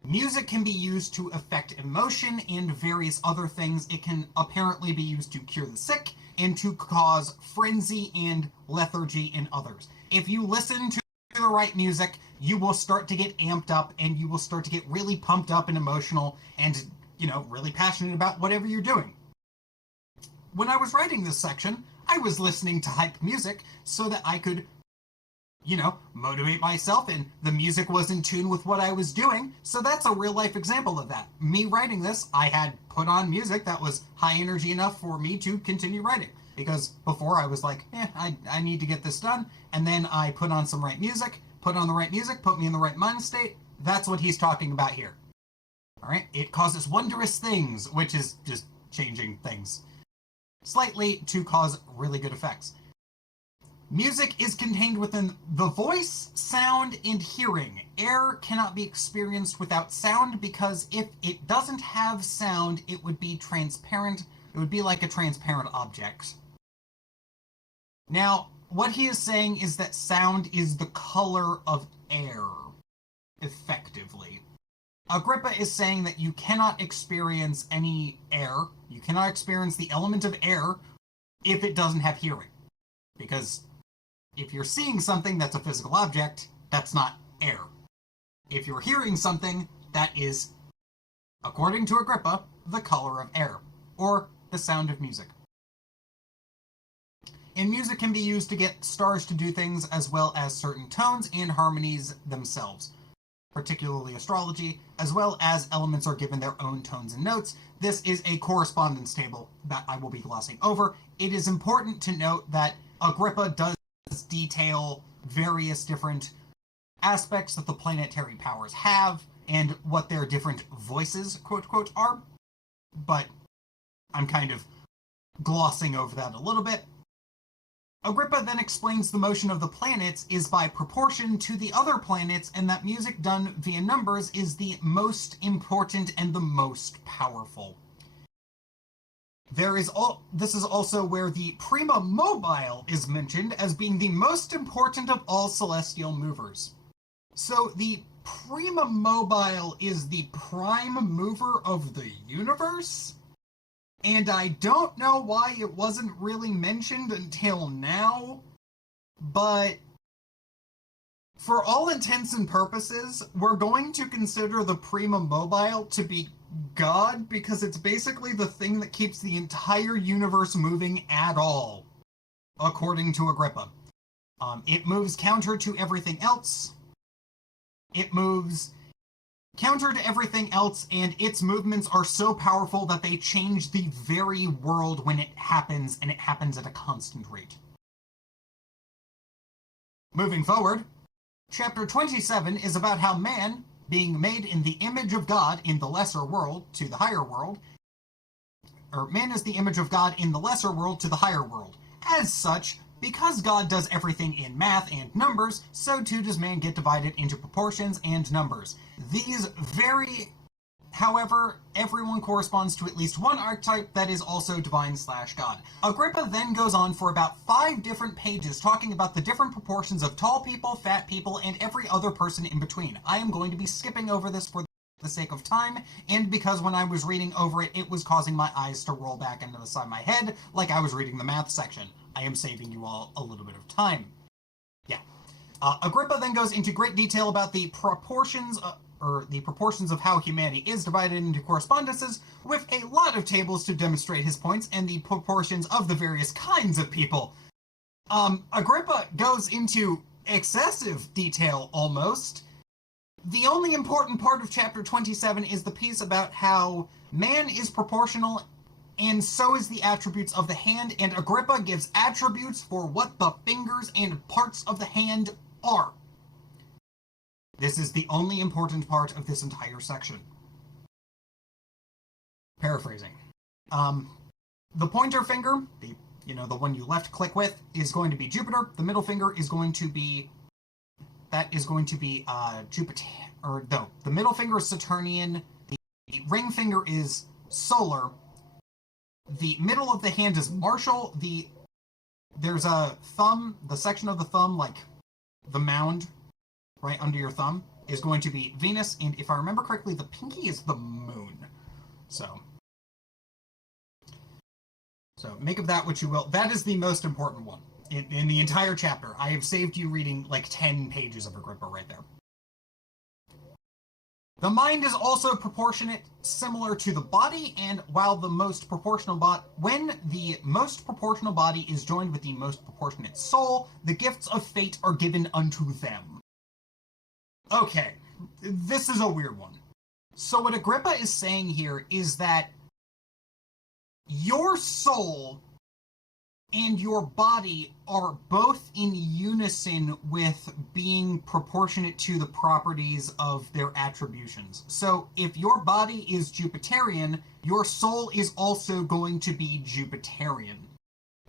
Music can be used to affect emotion and various other things. It can apparently be used to cure the sick and to cause frenzy and lethargy in others. If you listen to the right music, you will start to get amped up and you will start to get really pumped up and emotional and, really passionate about whatever you're doing. When I was writing this section, I was listening to hype music so that I could, motivate myself, and the music was in tune with what I was doing. So that's a real life example of that. Me writing this, I had put on music that was high energy enough for me to continue writing. Because before I was like, I need to get this done. And then I put on some right music, put on the right music, put me in the right mind state. That's what he's talking about here. All right. It causes wondrous things, which is just changing things. slightly to cause really good effects. Music is contained within the voice, sound, and hearing. Air cannot be experienced without sound because if it doesn't have sound, it would be transparent. It would be like a transparent object. Now, what he is saying is that sound is the color of air, effectively. Agrippa is saying that you cannot experience any air, you cannot experience the element of air if it doesn't have hearing. Because if you're seeing something that's a physical object, that's not air. If you're hearing something, that is, according to Agrippa, the color of air, or the sound of music. And music can be used to get stars to do things as well as certain tones and harmonies themselves, particularly astrology, as well as elements are given their own tones and notes. This is a correspondence table that I will be glossing over. It is important to note that Agrippa does detail various different aspects that the planetary powers have and what their different voices, quote, quote, are. But I'm kind of glossing over that a little bit. Agrippa then explains the motion of the planets is by proportion to the other planets, and that music done via numbers is the most important and the most powerful. This is also where the prima mobile is mentioned as being the most important of all celestial movers. So the prima mobile is the prime mover of the universe? And I don't know why it wasn't really mentioned until now, but for all intents and purposes, we're going to consider the prima mobile to be God because it's basically the thing that keeps the entire universe moving at all, according to Agrippa. It moves counter to everything else. It moves counter to everything else, and its movements are so powerful that they change the very world when it happens, and it happens at a constant rate. Moving forward, chapter 27 is about how man, being made in the image of God in the lesser world to the higher world, or man is the image of God in the lesser world to the higher world. As such, because God does everything in math and numbers, so too does man get divided into proportions and numbers. These vary, however, everyone corresponds to at least one archetype that is also divine/God. Agrippa then goes on for about 5 different pages talking about the different proportions of tall people, fat people, and every other person in between. I am going to be skipping over this for the sake of time, and because when I was reading over it, it was causing my eyes to roll back into the side of my head like I was reading the math section. I am saving you all a little bit of time. Yeah. Agrippa then goes into great detail about the proportions of how humanity is divided into correspondences, with a lot of tables to demonstrate his points, and the proportions of the various kinds of people. Agrippa goes into excessive detail, almost. The only important part of chapter 27 is the piece about how man is proportional, and so is the attributes of the hand, and Agrippa gives attributes for what the fingers and parts of the hand are. This is the only important part of this entire section. Paraphrasing. The pointer finger, the one you left click with, is going to be Jupiter. The middle finger is going to be Jupiter, or no, the middle finger is Saturnian. The ring finger is solar. The middle of the hand is Martial. There's a thumb, the section of the thumb, like the mound right under your thumb, is going to be Venus, and if I remember correctly, the pinky is the moon. So make of that what you will. That is the most important one in the entire chapter. I have saved you reading like 10 pages of Agrippa right there. The mind is also proportionate, similar to the body, and while when the most proportional body is joined with the most proportionate soul, the gifts of fate are given unto them. Okay, this is a weird one. So what Agrippa is saying here is that your soul and your body are both in unison with being proportionate to the properties of their attributions. So if your body is Jupiterian, your soul is also going to be Jupiterian.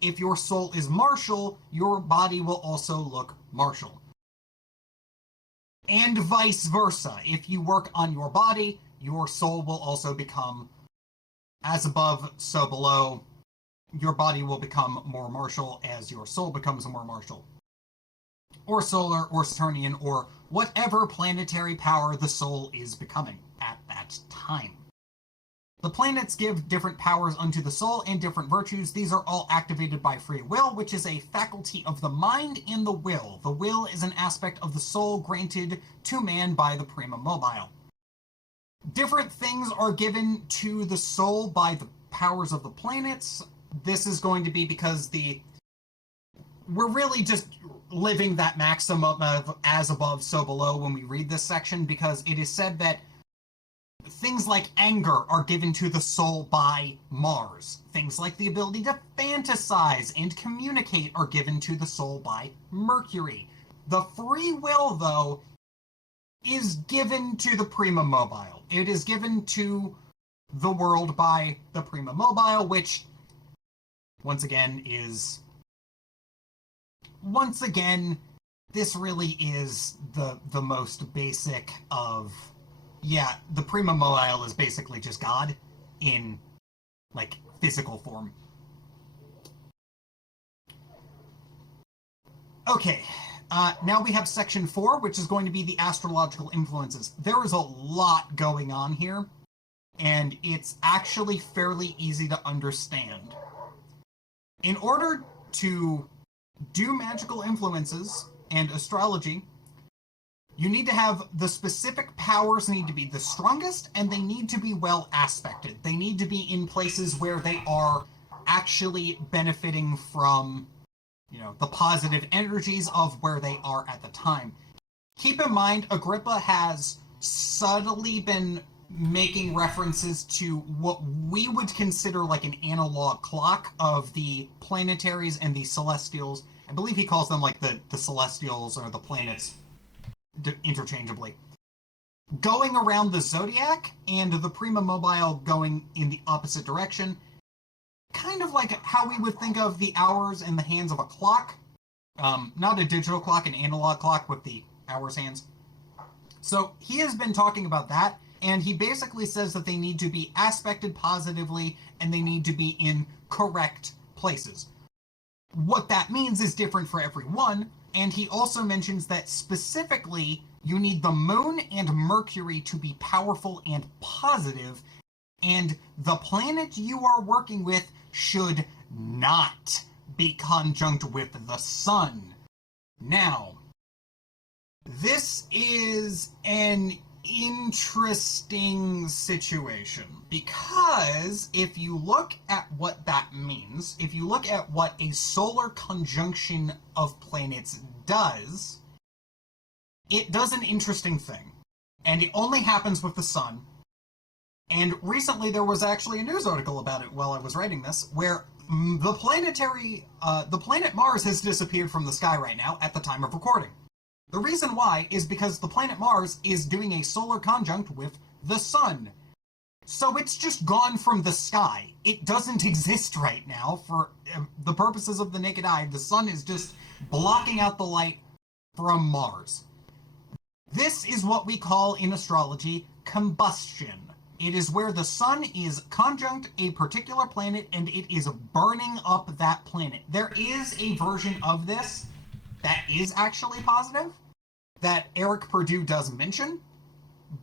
If your soul is martial, your body will also look martial. And vice versa. If you work on your body, your soul will also become as above, so below. Your body will become more martial as your soul becomes more martial. Or solar, or Saturnian, or whatever planetary power the soul is becoming at that time. The planets give different powers unto the soul and different virtues. These are all activated by free will, which is a faculty of the mind and the will. The will is an aspect of the soul granted to man by the prima mobile. Different things are given to the soul by the powers of the planets. This is going to be because we're really just living that maximum of as above, so below when we read this section, because it is said that things like anger are given to the soul by Mars. Things like the ability to fantasize and communicate are given to the soul by Mercury. The free will, though, is given to the prima mobile. It is given to the world by the prima mobile, which, once again, this really is the most basic of... Yeah, the prima mobile is basically just God in, like, physical form. Okay, now we have section 4, which is going to be the astrological influences. There is a lot going on here, and it's actually fairly easy to understand. In order to do magical influences and astrology, you need to have the specific powers need to be the strongest, and they need to be well aspected. They need to be in places where they are actually benefiting from, the positive energies of where they are at the time. Keep in mind, Agrippa has subtly been making references to what we would consider like an analog clock of the planetaries and the celestials. I believe he calls them like the celestials or the planets interchangeably, going around the zodiac, and the prima mobile going in the opposite direction, kind of like how we would think of the hours in the hands of a clock, not a digital clock, an analog clock with the hours hands. So he has been talking about that, and he basically says that they need to be aspected positively and they need to be in correct places. What that means is different for everyone. And he also mentions that specifically you need the moon and Mercury to be powerful and positive, and the planet you are working with should not be conjunct with the sun. Now, this is an interesting situation, because if you look at what that means, if you look at what a solar conjunction of planets does, it does an interesting thing, and it only happens with the sun. And recently there was actually a news article about it while I was writing this, where the planet Mars has disappeared from the sky right now at the time of recording. The reason why is because the planet Mars is doing a solar conjunct with the sun. So it's just gone from the sky. It doesn't exist right now for the purposes of the naked eye. The sun is just blocking out the light from Mars. This is what we call in astrology combustion. It is where the sun is conjunct a particular planet and it is burning up that planet. There is a version of this that is actually positive, that Eric Perdue does mention,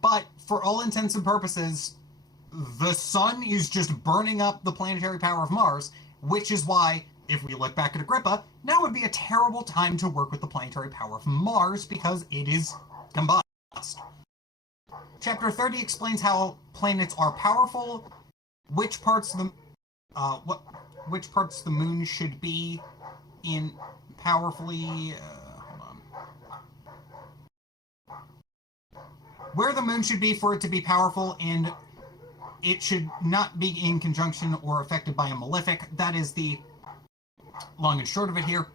but for all intents and purposes, the sun is just burning up the planetary power of Mars, which is why, if we look back at Agrippa, now would be a terrible time to work with the planetary power of Mars because it is combust. Chapter 30 explains how planets are powerful, which parts of the moon should be in powerfully. Where the moon should be for it to be powerful, and it should not be in conjunction or affected by a malefic. That is the long and short of it here,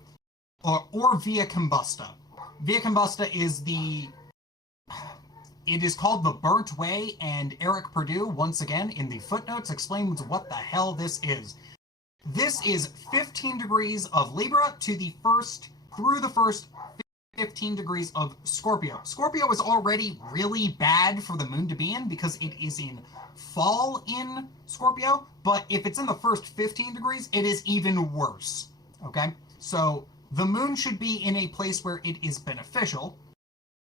or via combusta. Via combusta is it is called the burnt way, and Eric Purdue, once again, in the footnotes, explains what the hell this is. This is 15 degrees of Libra through the first 15 degrees of Scorpio. Scorpio is already really bad for the moon to be in because it is in fall in Scorpio, but if it's in the first 15 degrees, it is even worse, okay? So the moon should be in a place where it is beneficial.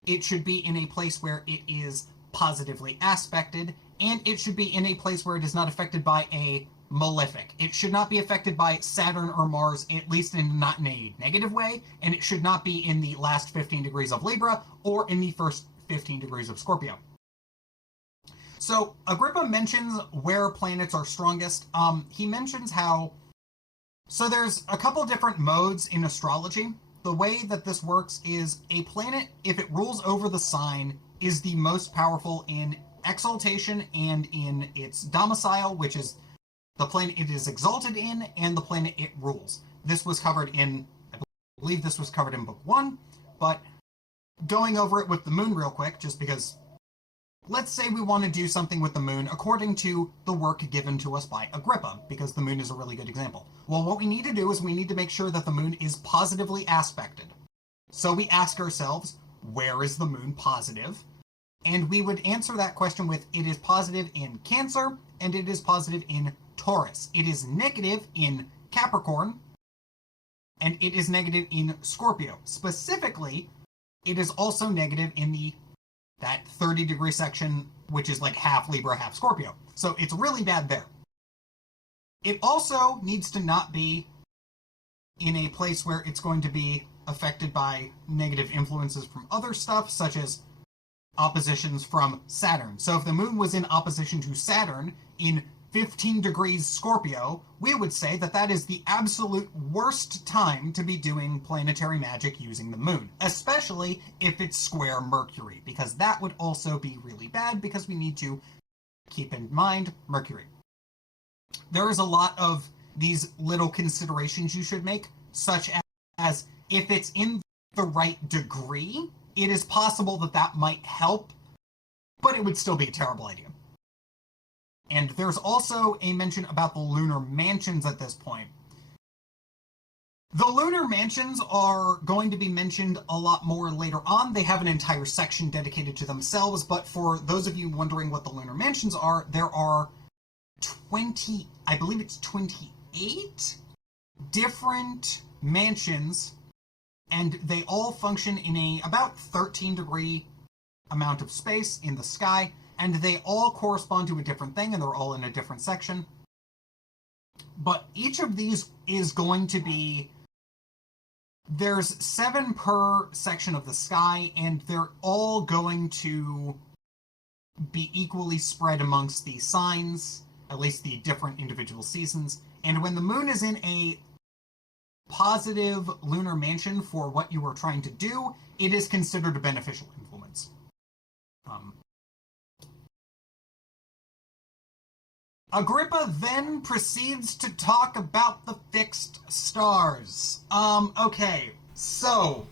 It should be in a place where it is positively aspected, and it should be in a place where it is not affected by a malefic. It should not be affected by Saturn or Mars, at least not in a negative way, and it should not be in the last 15 degrees of Libra or in the first 15 degrees of Scorpio. So Agrippa mentions where planets are strongest. He mentions how, so there's a couple different modes in astrology. The way that this works is a planet, if it rules over the sign, is the most powerful in exaltation and in its domicile, which is the planet it is exalted in and the planet it rules. This was covered in, I believe this was covered in book 1, but going over it with the moon real quick, just because, let's say we want to do something with the moon according to the work given to us by Agrippa, because the moon is a really good example. Well, what we need to do is we need to make sure that the moon is positively aspected. So we ask ourselves, where is the moon positive? And we would answer that question with, it is positive in Cancer, and it is positive in Taurus. It is negative in Capricorn, and it is negative in Scorpio. Specifically, it is also negative in that 30-degree section, which is like half Libra, half Scorpio. So it's really bad there. It also needs to not be in a place where it's going to be affected by negative influences from other stuff, such as oppositions from Saturn. So if the moon was in opposition to Saturn in 15 degrees Scorpio, we would say that that is the absolute worst time to be doing planetary magic using the moon, especially if it's square Mercury, because that would also be really bad because we need to keep in mind Mercury. There is a lot of these little considerations you should make, such as if it's in the right degree, it is possible that that might help, but it would still be a terrible idea. And there's also a mention about the lunar mansions at this point. The lunar mansions are going to be mentioned a lot more later on. They have an entire section dedicated to themselves, but for those of you wondering what the lunar mansions are, there are 20, I believe it's 28 different mansions, and they all function in a about 13-degree amount of space in the sky, and they all correspond to a different thing, and they're all in a different section. But each of these is going to be, there's 7 per section of the sky, and they're all going to be equally spread amongst the signs, at least the different individual seasons. And when the moon is in a positive lunar mansion for what you are trying to do, it is considered a beneficial influence. Agrippa then proceeds to talk about the fixed stars. Okay, so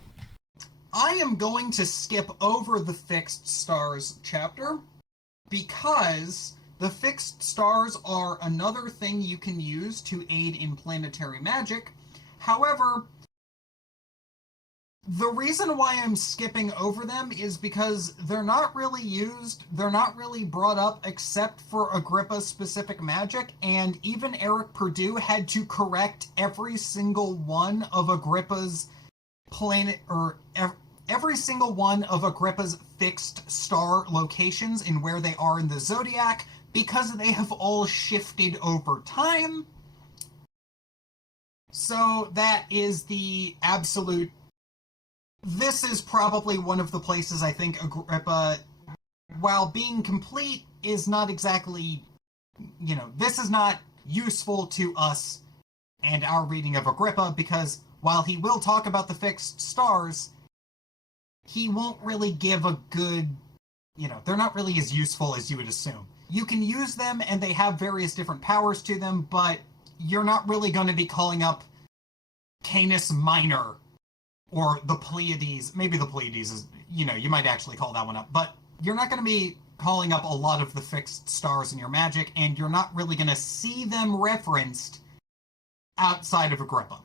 I am going to skip over the fixed stars chapter because the fixed stars are another thing you can use to aid in planetary magic. However, the reason why I'm skipping over them is because they're not really used, they're not really brought up except for Agrippa's specific magic, and even Eric Purdue had to correct every single one of Agrippa's every single one of Agrippa's fixed star locations and where they are in the zodiac, because they have all shifted over time. So that is the absolute... This is probably one of the places I think Agrippa, while being complete, is not exactly, this is not useful to us and our reading of Agrippa, because while he will talk about the fixed stars, he won't really give a good, they're not really as useful as you would assume. You can use them and they have various different powers to them, but you're not really going to be calling up Canis Minor, or the Pleiades. Maybe the Pleiades is, you might actually call that one up, but you're not going to be calling up a lot of the fixed stars in your magic, and you're not really going to see them referenced outside of Agrippa.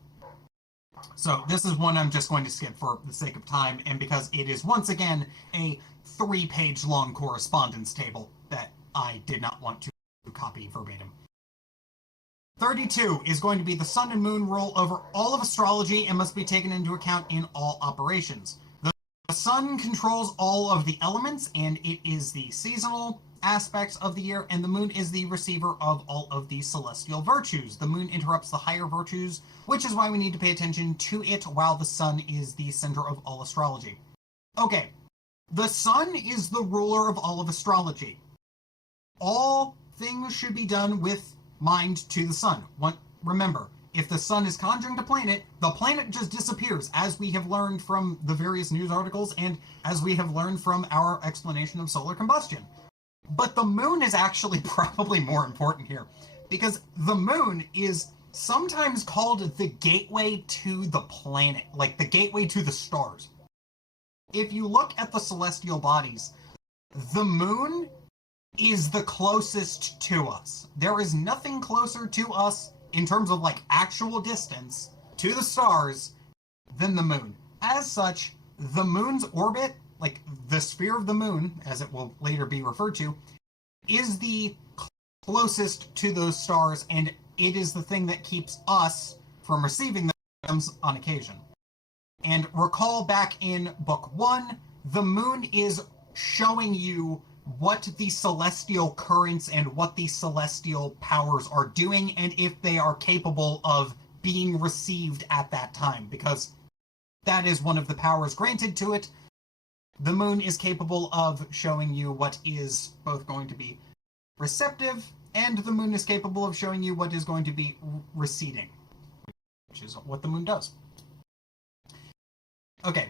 So this is one I'm just going to skip for the sake of time, and because it is once again a 3-page long correspondence table that I did not want to copy verbatim. 32 is going to be the sun and moon rule over all of astrology and must be taken into account in all operations. The sun controls all of the elements, and it is the seasonal aspects of the year, and the moon is the receiver of all of the celestial virtues. The moon interrupts the higher virtues, which is why we need to pay attention to it, while the sun is the center of all astrology. Okay, the sun is the ruler of all of astrology. All things should be done with mind to the sun. Remember, if the sun is conjuring a planet, the planet just disappears, as we have learned from the various news articles and as we have learned from our explanation of solar combustion. But the moon is actually probably more important here, because the moon is sometimes called the gateway to the planet, like the gateway to the stars. If you look at the celestial bodies, the moon is the closest to us. There is nothing closer to us in terms of like actual distance to the stars than the moon. As such, the moon's orbit, like the sphere of the moon, as it will later be referred to, is the closest to those stars, and it is the thing that keeps us from receiving them on occasion. And recall back in book 1, the moon is showing you what the celestial currents and what the celestial powers are doing, and if they are capable of being received at that time, because that is one of the powers granted to it. The moon is capable of showing you what is both going to be receptive, and the moon is capable of showing you what is going to be receding, which is what the moon does. Okay,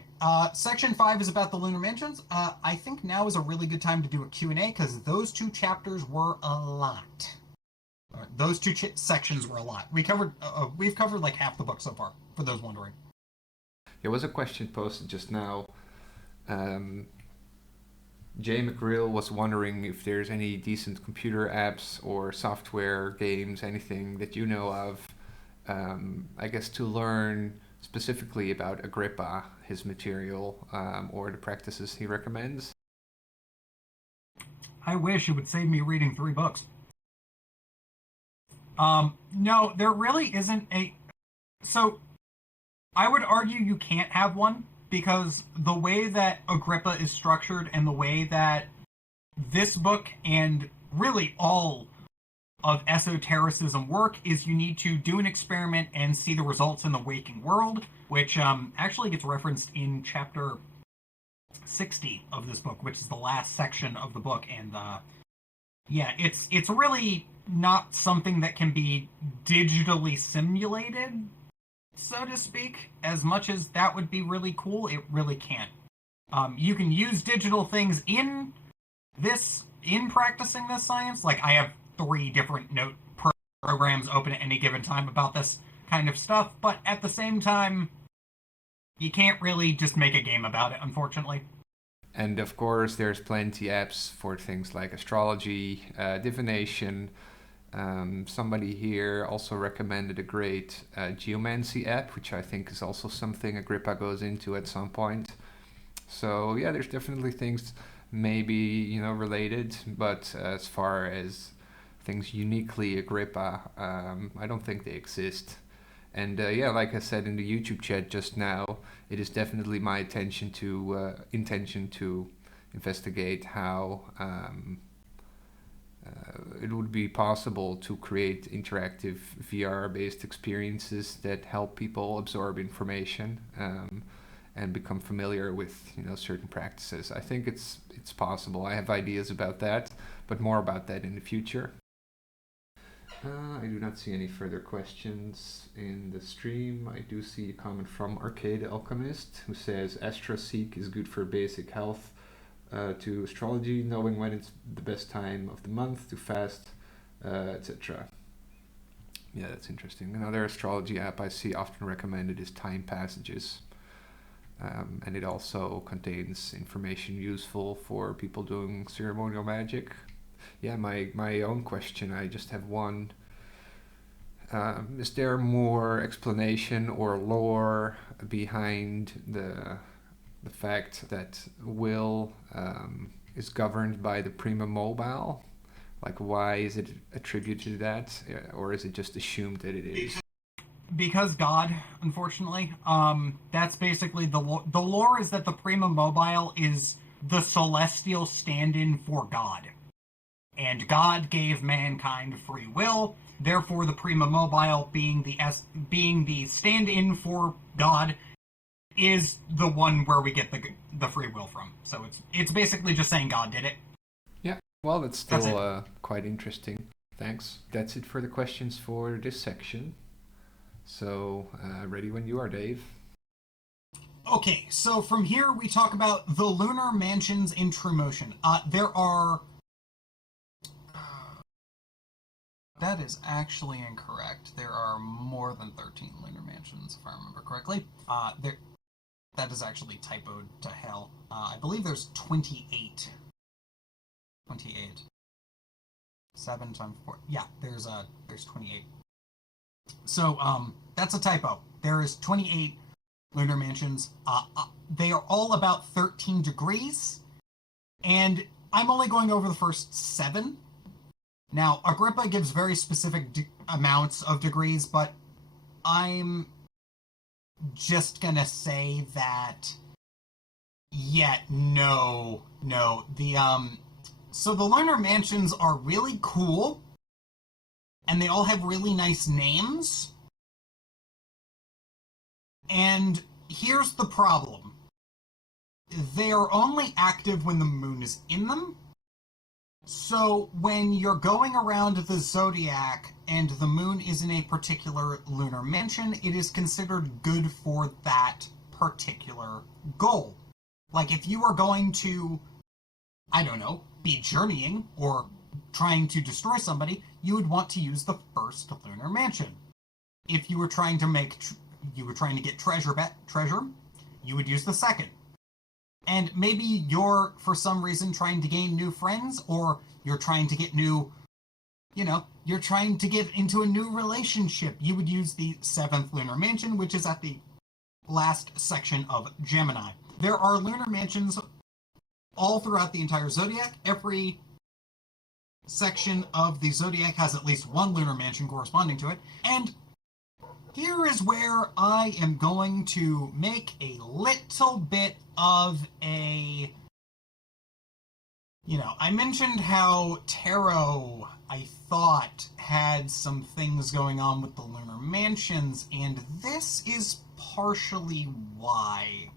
section 5 is about the lunar mansions. I think now is a really good time to do a Q&A, because those 2 chapters were a lot. Those 2 sections were a lot. We've covered like half the book so far, for those wondering. There was a question posted just now. Jay McGrill was wondering if there's any decent computer apps or software games, anything that you know of, I guess to learn specifically about Agrippa, his material, or the practices he recommends. I wish it would save me reading 3 books. No, there really isn't a... So, I would argue you can't have one, because the way that Agrippa is structured and the way that this book and really all of esotericism work is you need to do an experiment and see the results in the waking world, which actually gets referenced in chapter 60 of this book, which is the last section of the book. And yeah, it's really not something that can be digitally simulated, so to speak. As much as that would be really cool, it really can't. You can use digital things in practicing this science. Like, I have 3 different note programs open at any given time about this kind of stuff, but at the same time, you can't really just make a game about it, unfortunately. And of course, there's plenty apps for things like astrology, divination. Somebody here also recommended a great geomancy app, which I think is also something Agrippa goes into at some point. So yeah, there's definitely things maybe related, but as far as things uniquely Agrippa, I don't think they exist. And yeah, like I said in the YouTube chat just now, it is definitely my intention to investigate how it would be possible to create interactive VR-based experiences that help people absorb information and become familiar with certain practices. I think it's possible. I have ideas about that, but more about that in the future. I do not see any further questions in the stream. I do see a comment from Arcade Alchemist, who says AstroSeek is good for basic health, to astrology, knowing when it's the best time of the month to fast, etc. Yeah, that's interesting. Another astrology app I see often recommended is Time Passages. And it also contains information useful for people doing ceremonial magic. Yeah, my own question, I just have one. Is there more explanation or lore behind the fact that will is governed by the prima mobile? Like, why is it attributed to that, or is it just assumed that it is? Because God, unfortunately. That's basically the lore is that the prima mobile is the celestial stand-in for God. And God gave mankind free will, therefore the prima mobile being the stand-in for God is the one where we get the free will from. So it's basically just saying God did it. Yeah, well, that's still quite interesting. Thanks. That's it for the questions for this section. So, ready when you are, Dave. Okay, so from here we talk about the lunar mansions in true motion. There are... that is actually incorrect. There are more than 13 lunar mansions, if I remember correctly. That is actually typoed to hell. I believe there's 28. 28. 7 times 4. Yeah, there's 28. So, that's a typo. There is 28 lunar mansions. They are all about 13 degrees, and I'm only going over the first 7. Now, Agrippa gives very specific amounts of degrees, but I'm just gonna say that, no. So the lunar mansions are really cool, and they all have really nice names. And here's the problem. They are only active when the moon is in them. So when you're going around the zodiac and the moon is in a particular lunar mansion, it is considered good for that particular goal. Like if you are going to, I don't know, be journeying or trying to destroy somebody, you would want to use the first lunar mansion. If you were trying to get treasure, you would use the second. And maybe you're, for some reason, trying to gain new friends, or you're trying to get you're trying to get into a new relationship. You would use the 7th lunar mansion, which is at the last section of Gemini. There are lunar mansions all throughout the entire zodiac. Every section of the zodiac has at least one lunar mansion corresponding to it. And here is where I am going to make a little bit of a... I mentioned how tarot, I thought, had some things going on with the lunar mansions, and this is partially why.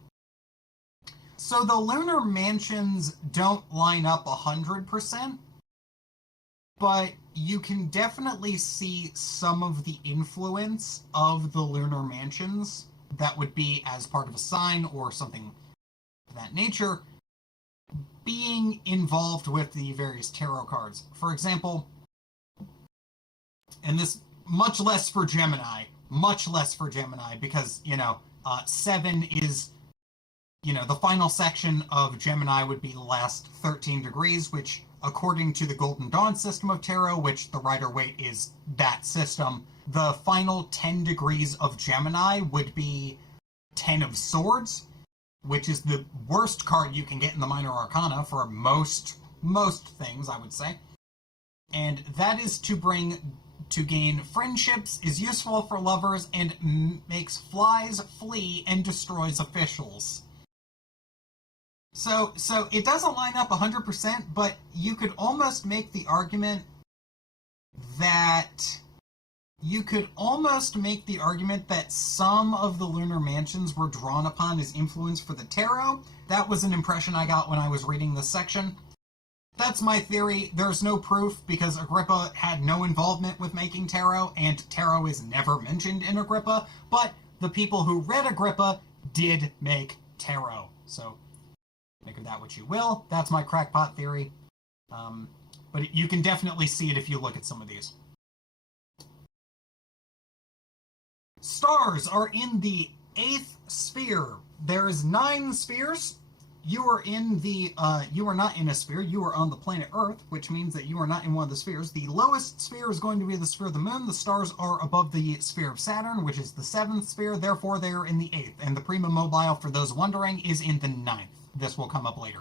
So the lunar mansions don't line up 100%, but you can definitely see some of the influence of the lunar mansions that would be as part of a sign or something of that nature being involved with the various tarot cards. For example, and this much less for Gemini, because, 7 is, the final section of Gemini would be the last 13 degrees, which according to the Golden Dawn system of tarot, which the Rider-Waite is that system, the final 10 degrees of Gemini would be 10 of Swords, which is the worst card you can get in the Minor Arcana for most things, I would say. And that is to gain friendships, is useful for lovers, and makes flies flee and destroys officials. So it doesn't line up 100%, but you could almost make the argument that some of the lunar mansions were drawn upon as influence for the tarot. That was an impression I got when I was reading this section. That's my theory. There's no proof because Agrippa had no involvement with making tarot, and tarot is never mentioned in Agrippa, but the people who read Agrippa did make tarot. So make of that what you will. That's my crackpot theory. But you can definitely see it if you look at some of these. Stars are in the 8th sphere. There's 9 spheres. You are you are not in a sphere. You are on the planet Earth, which means that you are not in one of the spheres. The lowest sphere is going to be the sphere of the moon. The stars are above the sphere of Saturn, which is the 7th sphere. Therefore, they are in the 8th. And the prima mobile, for those wondering, is in the 9th. This will come up later.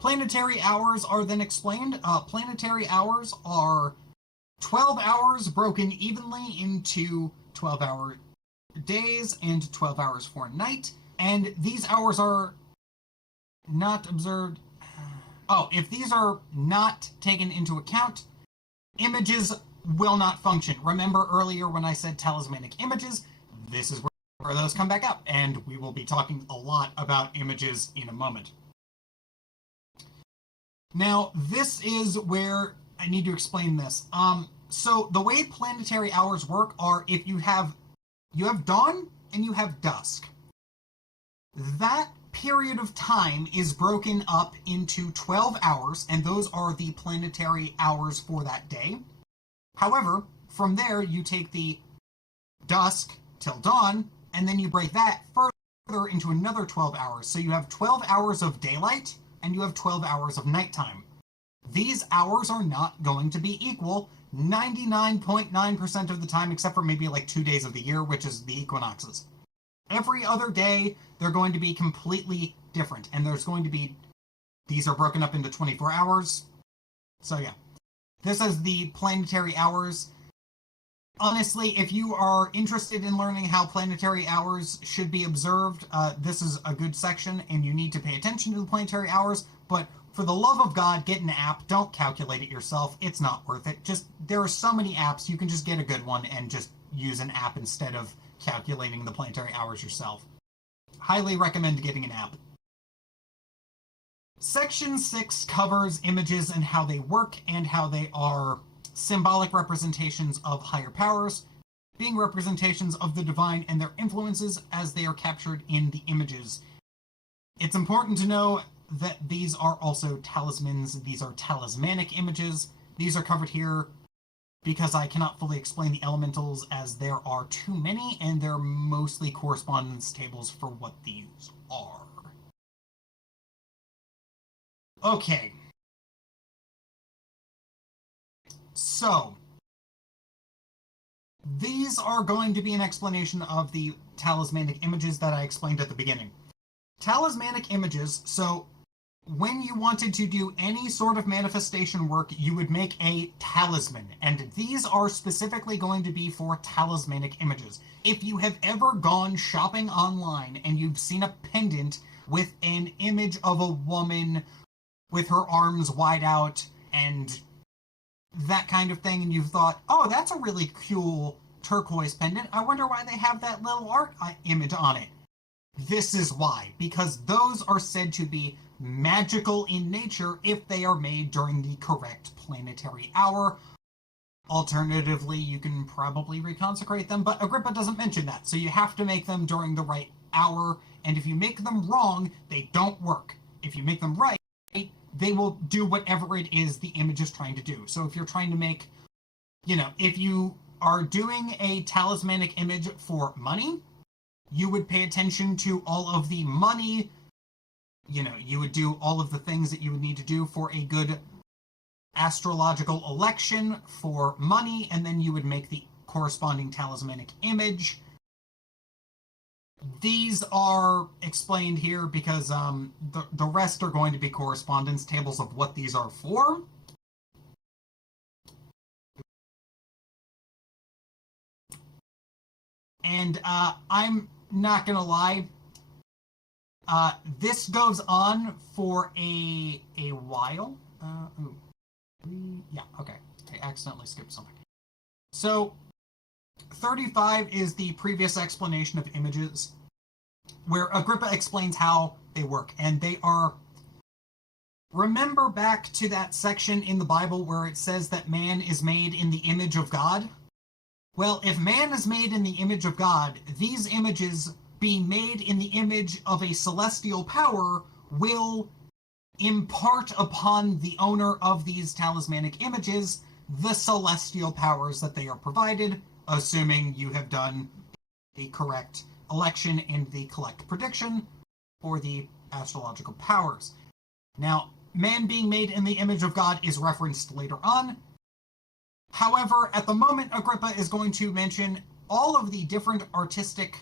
Planetary hours are then explained. Planetary hours are 12 hours broken evenly into 12-hour days and 12 hours for night. And these hours are not observed. Oh, if these are not taken into account, images will not function. Remember earlier when I said talismanic images? This is where those come back up, and we will be talking a lot about images in a moment. Now, this is where I need to explain this. So the way planetary hours work are if you have dawn and you have dusk. That period of time is broken up into 12 hours, and those are the planetary hours for that day. However, from there, you take the dusk till dawn, and then you break that further into another 12 hours. So you have 12 hours of daylight, and you have 12 hours of nighttime. These hours are not going to be equal 99.9% of the time, except for maybe like 2 days of the year, which is the equinoxes. Every other day, they're going to be completely different. And there's going to be, these are broken up into 24 hours. So yeah, this is the planetary hours. Honestly, if you are interested in learning how planetary hours should be observed, this is a good section, and you need to pay attention to the planetary hours. But for the love of God, get an app. Don't calculate it yourself. It's not worth it. There are so many apps. You can just get a good one and just use an app instead of calculating the planetary hours yourself. Highly recommend getting an app. Section 6 covers images and how they work and how they are symbolic representations of higher powers, being representations of the divine and their influences as they are captured in the images. It's important to know that these are also talismans. These are talismanic images. These are covered here because I cannot fully explain the elementals as there are too many, and they're mostly correspondence tables for what these are. Okay. So, these are going to be an explanation of the talismanic images that I explained at the beginning. Talismanic images, so when you wanted to do any sort of manifestation work, you would make a talisman, and these are specifically going to be for talismanic images. If you have ever gone shopping online and you've seen a pendant with an image of a woman with her arms wide out and that kind of thing, and you've thought, oh, that's a really cool turquoise pendant, I wonder why they have that little art image on it. This is why, because those are said to be magical in nature if they are made during the correct planetary hour. Alternatively, you can probably reconsecrate them, but Agrippa doesn't mention that, so you have to make them during the right hour, and if you make them wrong, they don't work. If you make them right, they will do whatever it is the image is trying to do. So if you're trying to make, if you are doing a talismanic image for money, you would pay attention to all of the money. You would do all of the things that you would need to do for a good astrological election for money, and then you would make the corresponding talismanic image. These are explained here because the rest are going to be correspondence tables of what these are for. And I'm not gonna lie, this goes on for a while. Yeah, okay. I accidentally skipped something. So 35 is the previous explanation of images, where Agrippa explains how they work, and they are, remember back to that section in the Bible where it says that man is made in the image of God? Well, if man is made in the image of God, these images being made in the image of a celestial power will impart upon the owner of these talismanic images the celestial powers that they are provided. assuming you have done the correct election and the correct prediction for the astrological powers. Now, man being made in the image of God is referenced later on. However, at the moment, Agrippa is going to mention all of the different artistic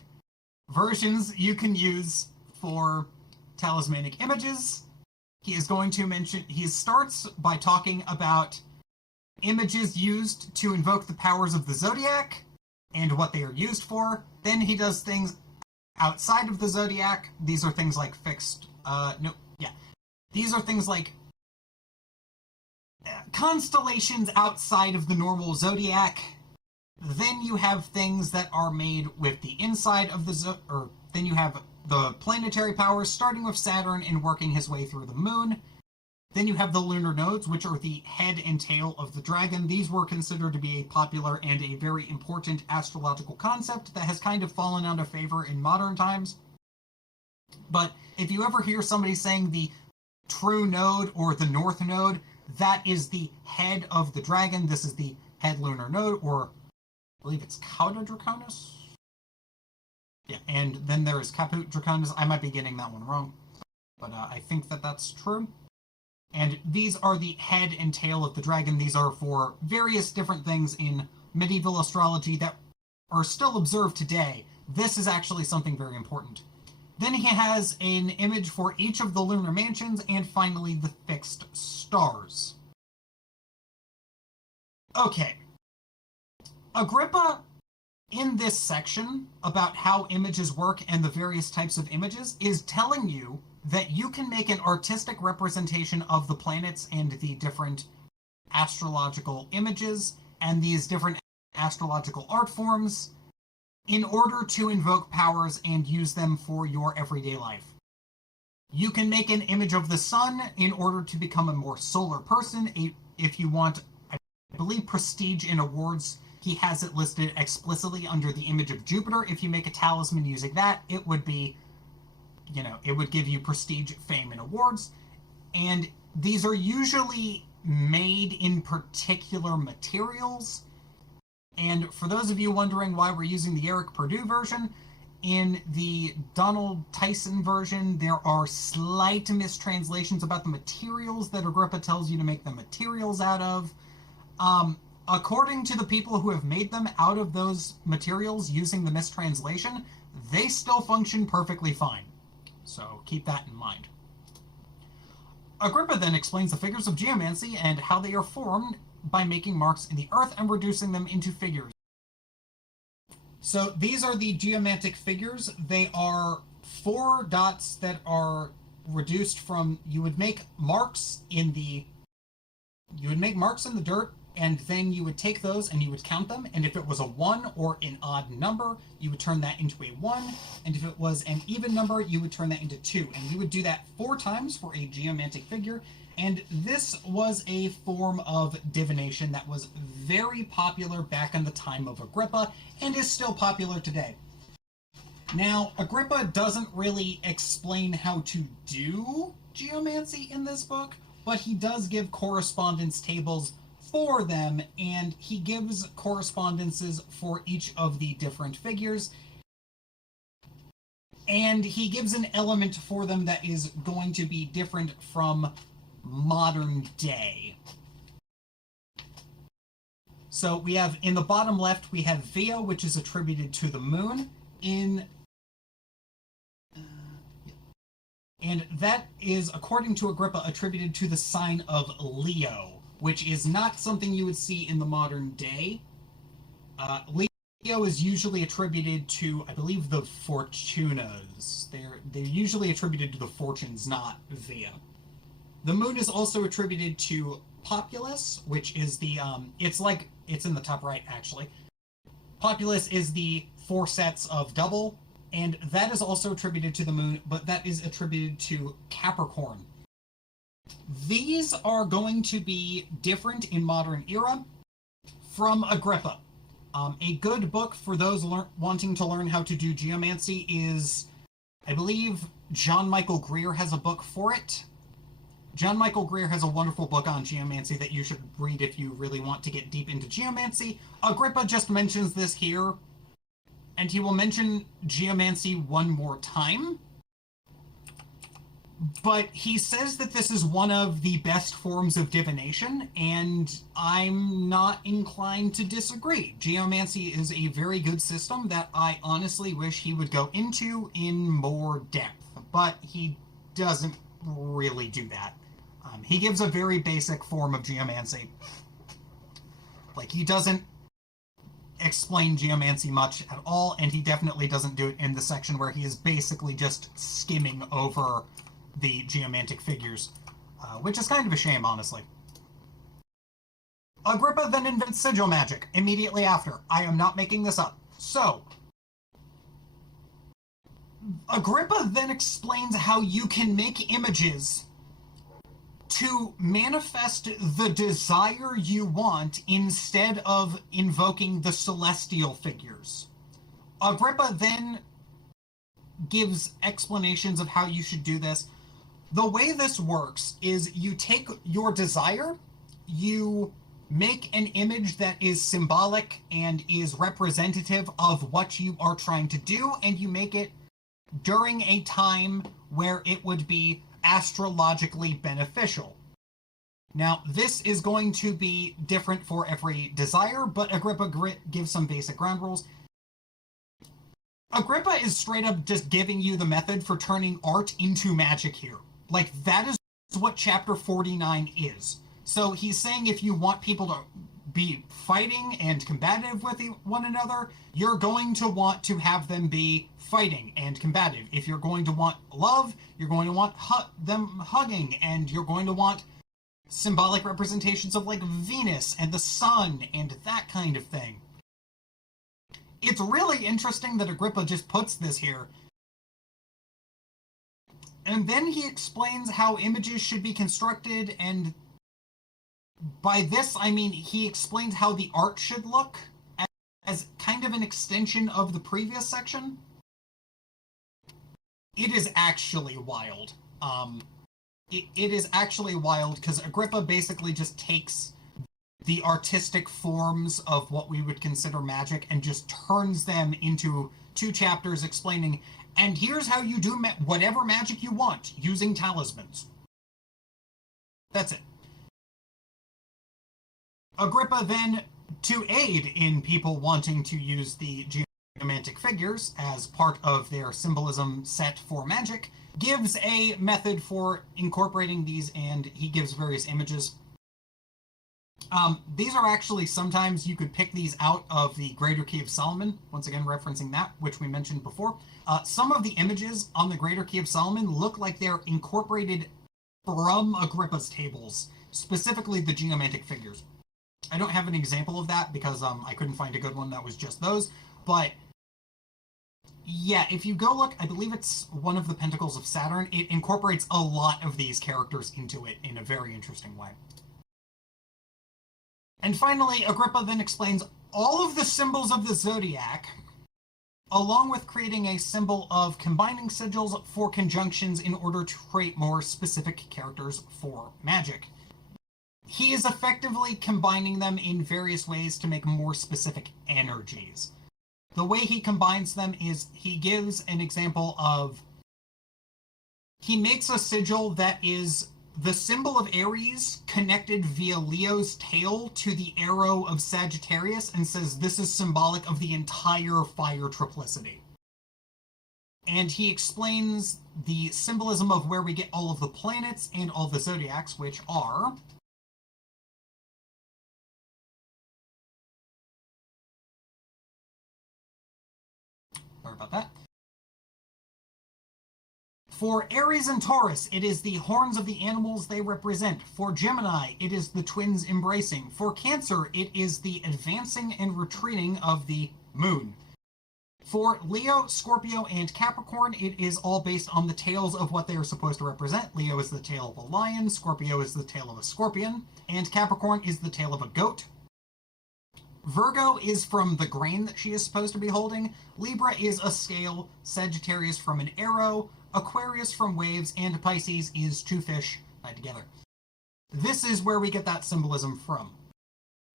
versions you can use for talismanic images. He is going to mention, he starts by talking about images used to invoke the powers of the zodiac and what they are used for. Then he does things outside of the zodiac. These are things like These are things like constellations outside of the normal zodiac. Then you have things that are made with the inside of the then you have the planetary powers, starting with Saturn and working his way through the moon. Then you have the lunar nodes, which are the head and tail of the dragon. These were considered to be a popular and a very important astrological concept that has kind of fallen out of favor in modern times. But if you ever hear somebody saying the true node or the north node, that is the head of the dragon. This is the head lunar node, or I believe it's Cauda Draconis. Yeah, and then there is Caput Draconis. I might be getting that one wrong, but I think that that's true. And these are the head and tail of the dragon. These are for various different things in medieval astrology that are still observed today. This is actually something very important. Then he has an image for each of the lunar mansions, and finally the fixed stars. Okay. Agrippa, in this section about how images work and the various types of images, is telling you that you can make an artistic representation of the planets and the different astrological images and these different astrological art forms in order to invoke powers and use them for your everyday life. You can make an image of the sun in order to become a more solar person. If you want, I believe, prestige in awards, he has it listed explicitly under the image of Jupiter. If you make a talisman using that, it would be, it would give you prestige, fame, and awards. And these are usually made in particular materials. And for those of you wondering why we're using the Eric Purdue version, in the Donald Tyson version, there are slight mistranslations about the materials that Agrippa tells you to make the materials out of. According to the people who have made them out of those materials using the mistranslation, they still function perfectly fine. So keep that in mind. Agrippa then explains the figures of geomancy and how they are formed by making marks in the earth and reducing them into figures. So these are the geomantic figures. They are 4 dots that are reduced from, you would make marks in the dirt, and then you would take those and you would count them, and if it was a 1 or an odd number, you would turn that into a 1, and if it was an even number, you would turn that into 2, and you would do that 4 times for a geomantic figure. And this was a form of divination that was very popular back in the time of Agrippa and is still popular today. Now, Agrippa doesn't really explain how to do geomancy in this book, but he does give correspondence tables for them, and he gives correspondences for each of the different figures. And he gives an element for them that is going to be different from modern day. So we have, in the bottom left, we have Via, which is attributed to the moon, and that is, according to Agrippa, attributed to the sign of Leo, which is not something you would see in the modern day. Leo is usually attributed to, I believe, the Fortunas. They're usually attributed to the fortunes, not Via. The moon is also attributed to Populus, which is the, it's in the top right, actually. Populus is the 4 sets of double, and that is also attributed to the moon, but that is attributed to Capricorn. These are going to be different in modern era from Agrippa. A good book for those wanting to learn how to do geomancy is, I believe, John Michael Greer has a book for it. John Michael Greer has a wonderful book on geomancy that you should read if you really want to get deep into geomancy. Agrippa just mentions this here, and he will mention geomancy one more time. But he says that this is one of the best forms of divination, and I'm not inclined to disagree. Geomancy is a very good system that I honestly wish he would go into in more depth, but he doesn't really do that. He gives a very basic form of geomancy. Like, he doesn't explain geomancy much at all, and he definitely doesn't do it in the section where he is basically just skimming over the geomantic figures, which is kind of a shame, honestly. Agrippa then invents sigil magic immediately after. I am not making this up. So, Agrippa then explains how you can make images to manifest the desire you want instead of invoking the celestial figures. Agrippa then gives explanations of how you should do this. The way this works is you take your desire, you make an image that is symbolic and is representative of what you are trying to do, and you make it during a time where it would be astrologically beneficial. Now, this is going to be different for every desire, but Agrippa gives some basic ground rules. Agrippa is straight up just giving you the method for turning art into magic here. Like, that is what chapter 49 is. So he's saying if you want people to be fighting and combative with one another, you're going to want to have them be fighting and combative. If you're going to want love, you're going to want them hugging, and you're going to want symbolic representations of, like, Venus and the sun and that kind of thing. It's really interesting that Agrippa just puts this here. And then he explains how images should be constructed, and by this I mean he explains how the art should look as kind of an extension of the previous section. It is actually wild. It is actually wild because Agrippa basically just takes the artistic forms of what we would consider magic and just turns them into 2 chapters explaining, and here's how you do whatever magic you want using talismans. That's it. Agrippa then, to aid in people wanting to use the geomantic figures as part of their symbolism set for magic, gives a method for incorporating these, and he gives various images. These are actually, sometimes you could pick these out of the Greater Key of Solomon, once again referencing that, which we mentioned before. Some of the images on the Greater Key of Solomon look like they're incorporated from Agrippa's tables, specifically the geomantic figures. I don't have an example of that because I couldn't find a good one that was just those, but yeah, if you go look, I believe it's one of the Pentacles of Saturn, it incorporates a lot of these characters into it in a very interesting way. And finally, Agrippa then explains all of the symbols of the zodiac, along with creating a symbol of combining sigils for conjunctions in order to create more specific characters for magic. He is effectively combining them in various ways to make more specific energies. The way he combines them is he gives an example of, he makes a sigil that is the symbol of Aries connected via Leo's tail to the arrow of Sagittarius, and says this is symbolic of the entire fire triplicity. And he explains the symbolism of where we get all of the planets and all the zodiacs, which are... Sorry about that. For Aries and Taurus, it is the horns of the animals they represent. For Gemini, it is the twins embracing. For Cancer, it is the advancing and retreating of the moon. For Leo, Scorpio, and Capricorn, it is all based on the tails of what they are supposed to represent. Leo is the tail of a lion, Scorpio is the tail of a scorpion, and Capricorn is the tail of a goat. Virgo is from the grain that she is supposed to be holding. Libra is a scale, Sagittarius from an arrow, Aquarius from waves, and Pisces is 2 fish tied together. This is where we get that symbolism from.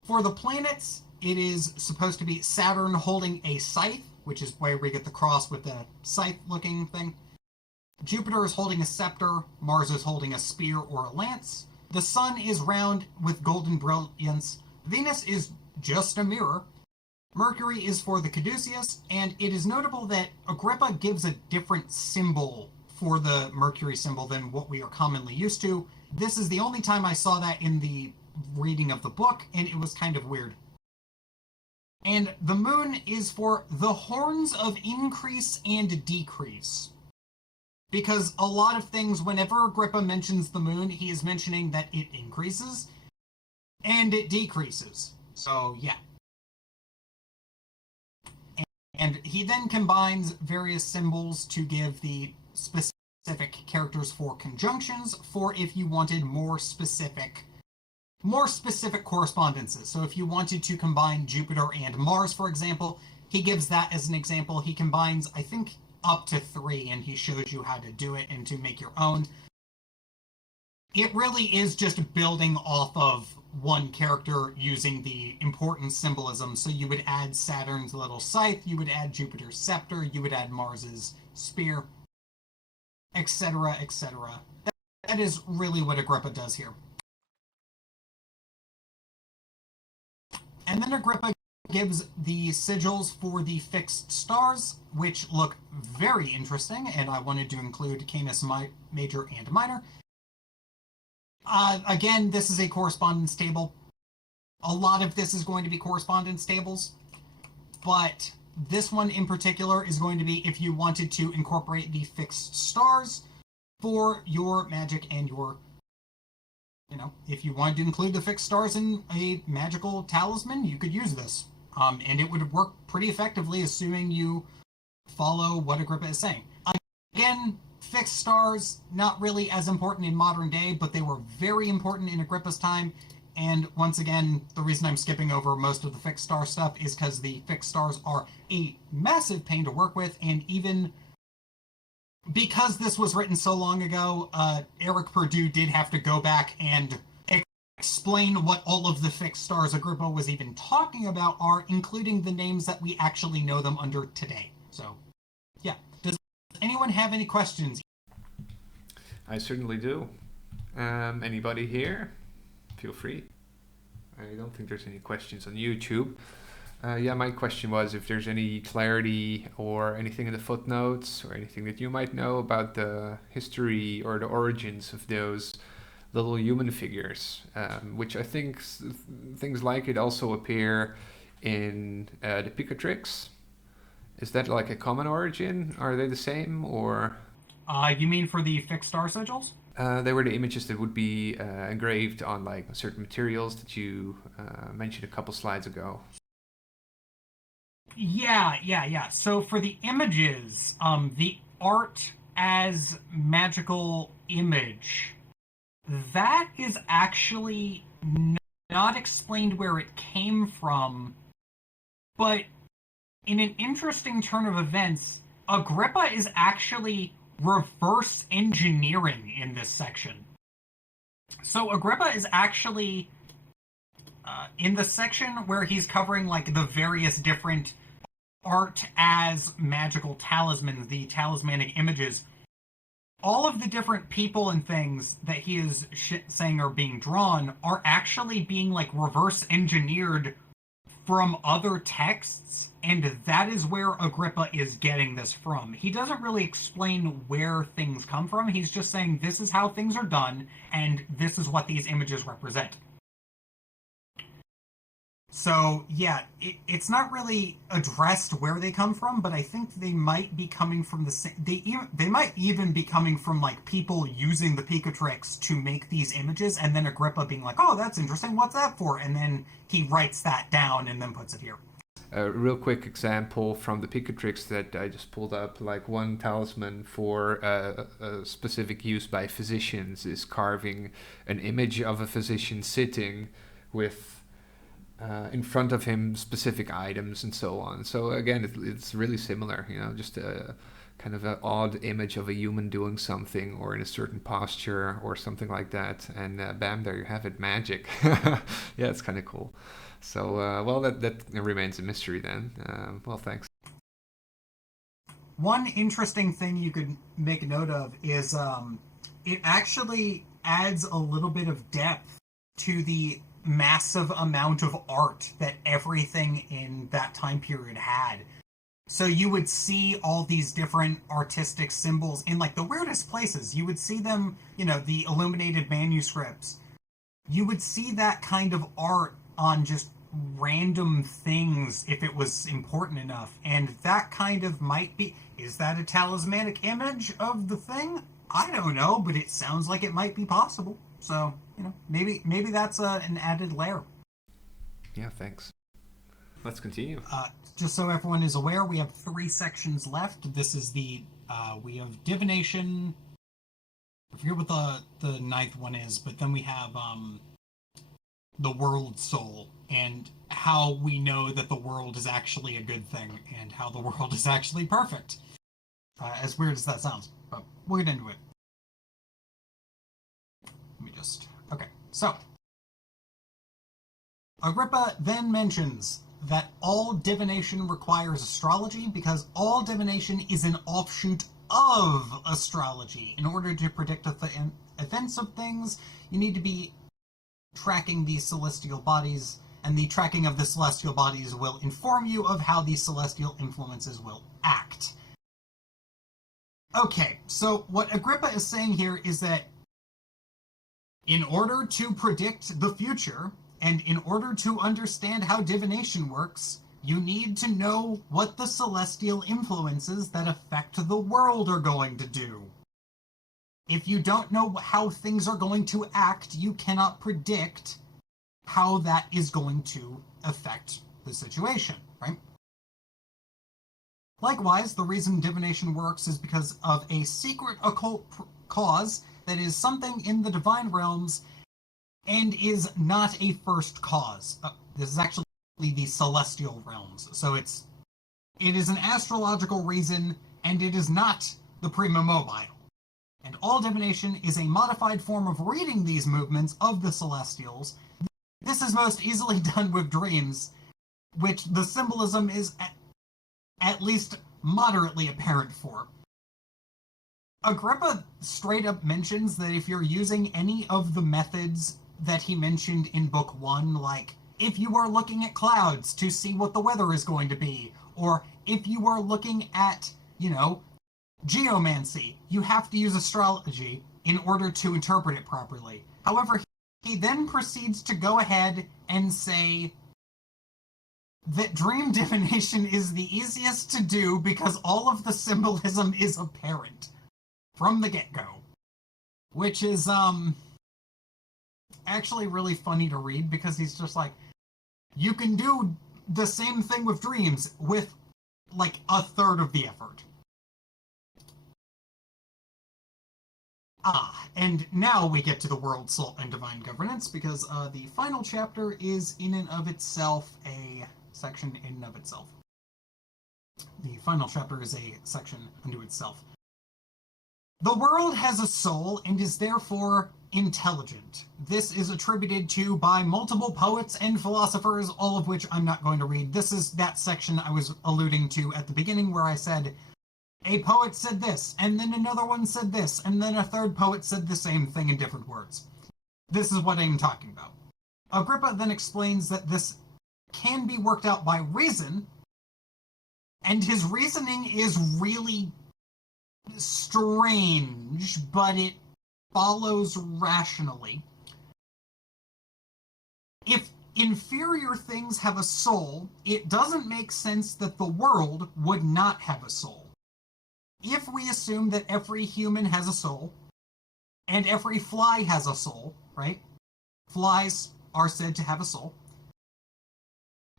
For the planets, it is supposed to be Saturn holding a scythe, which is where we get the cross with the scythe-looking thing. Jupiter is holding a scepter, Mars is holding a spear or a lance. The sun is round with golden brilliance. Venus is just a mirror. Mercury is for the caduceus, and it is notable that Agrippa gives a different symbol for the Mercury symbol than what we are commonly used to. This is the only time I saw that in the reading of the book, and it was kind of weird. And the moon is for the horns of increase and decrease. Because a lot of things, whenever Agrippa mentions the moon, he is mentioning that it increases and it decreases. So, yeah. And he then combines various symbols to give the specific characters for conjunctions, for if you wanted more specific correspondences. So if you wanted to combine Jupiter and Mars, for example, he gives that as an example. He combines, I think, up to 3, and he shows you how to do it and to make your own. It really is just building off of one character using the important symbolism. So you would add Saturn's little scythe, you would add Jupiter's scepter, you would add Mars's spear, etc., etc. That is really what Agrippa does here. And then Agrippa gives the sigils for the fixed stars, which look very interesting, and I wanted to include Canis Major and Minor. Again, this is a correspondence table. A lot of this is going to be correspondence tables, but this one in particular is going to be if you wanted to incorporate the fixed stars for your magic and your, if you wanted to include the fixed stars in a magical talisman, you could use this. And it would work pretty effectively, assuming you follow what Agrippa is saying. Again, fixed stars, not really as important in modern day, but they were very important in Agrippa's time. And once again, the reason I'm skipping over most of the fixed star stuff is because the fixed stars are a massive pain to work with, and even because this was written so long ago, Eric Purdue did have to go back and explain what all of the fixed stars Agrippa was even talking about are, including the names that we actually know them under today. So, yeah. Does anyone have any questions? I certainly do. Anybody here? Feel free. I don't think there's any questions on YouTube. Yeah, my question was if there's any clarity or anything in the footnotes or anything that you might know about the history or the origins of those little human figures, which I think things like it also appear in the Picatrix. Is that like a common origin? Are they the same, or? You mean for the fixed star sigils? They were the images that would be engraved on like certain materials that you mentioned a couple slides ago. Yeah. So for the images, the art as magical image, that is actually not explained where it came from, but in an interesting turn of events, Agrippa is actually reverse engineering in this section. So Agrippa is actually in the section where he's covering like the various different art as magical talismans, the talismanic images. All of the different people and things that he is saying are being drawn are actually being like reverse engineered from other texts, and that is where Agrippa is getting this from. He doesn't really explain where things come from. He's just saying this is how things are done, and this is what these images represent. So, yeah, it's not really addressed where they come from, but I think they might be coming from the same... They might even be coming from, like, people using the Picatrix to make these images, and then Agrippa being like, oh, that's interesting, what's that for? And then he writes that down and then puts it here. A real quick example from the Picatrix that I just pulled up, like one talisman for a specific use by physicians is carving an image of a physician sitting with in front of him specific items and so on. So again, it's really similar, just kind of an odd image of a human doing something or in a certain posture or something like that, and bam, there you have it, magic. Yeah, it's kind of cool. So, well, that remains a mystery then. Well, thanks. One interesting thing you could make note of is it actually adds a little bit of depth to the massive amount of art that everything in that time period had. So you would see all these different artistic symbols in like the weirdest places. You would see them, you know, the illuminated manuscripts. You would see that kind of art on just random things if it was important enough. And that kind of might be, is that a talismanic image of the thing? I don't know, but it sounds like it might be possible. So, you know, maybe that's an added layer. Yeah, thanks. Let's continue. Just so everyone is aware, we have 3 sections left. This is we have divination. I forget what the 9th one is, but then we have the world soul, and how we know that the world is actually a good thing, and how the world is actually perfect. As weird as that sounds, but we'll get into it. Okay, so Agrippa then mentions that all divination requires astrology because all divination is an offshoot of astrology. In order to predict the events of things, you need to be tracking these celestial bodies, and the tracking of the celestial bodies will inform you of how these celestial influences will act. Okay, so what Agrippa is saying here is that in order to predict the future, and in order to understand how divination works, you need to know what the celestial influences that affect the world are going to do. If you don't know how things are going to act, you cannot predict how that is going to affect the situation, right? Likewise, the reason divination works is because of a secret occult cause that is something in the divine realms and is not a first cause. This is actually the celestial realms. So it is an astrological reason, and it is not the prima mobile. And all divination is a modified form of reading these movements of the celestials. This is most easily done with dreams, which the symbolism is at least moderately apparent for. Agrippa straight up mentions that if you're using any of the methods that he mentioned in book 1, like if you are looking at clouds to see what the weather is going to be, or if you are looking at, geomancy, you have to use astrology in order to interpret it properly. However, he then proceeds to go ahead and say that dream divination is the easiest to do because all of the symbolism is apparent from the get-go, which is actually really funny to read, because he's just like, you can do the same thing with dreams with like a third of the effort. And now we get to the world, soul, and divine governance, because the final chapter is in and of itself a section in and of itself. The final chapter is a section unto itself. The world has a soul and is therefore intelligent. This is attributed to by multiple poets and philosophers, all of which I'm not going to read. This is that section I was alluding to at the beginning where I said, a poet said this, and then another one said this, and then a third poet said the same thing in different words. This is what I'm talking about. Agrippa then explains that this can be worked out by reason, and his reasoning is really strange, but it follows rationally. If inferior things have a soul, it doesn't make sense that the world would not have a soul. If we assume that every human has a soul, and every fly has a soul, right? Flies are said to have a soul.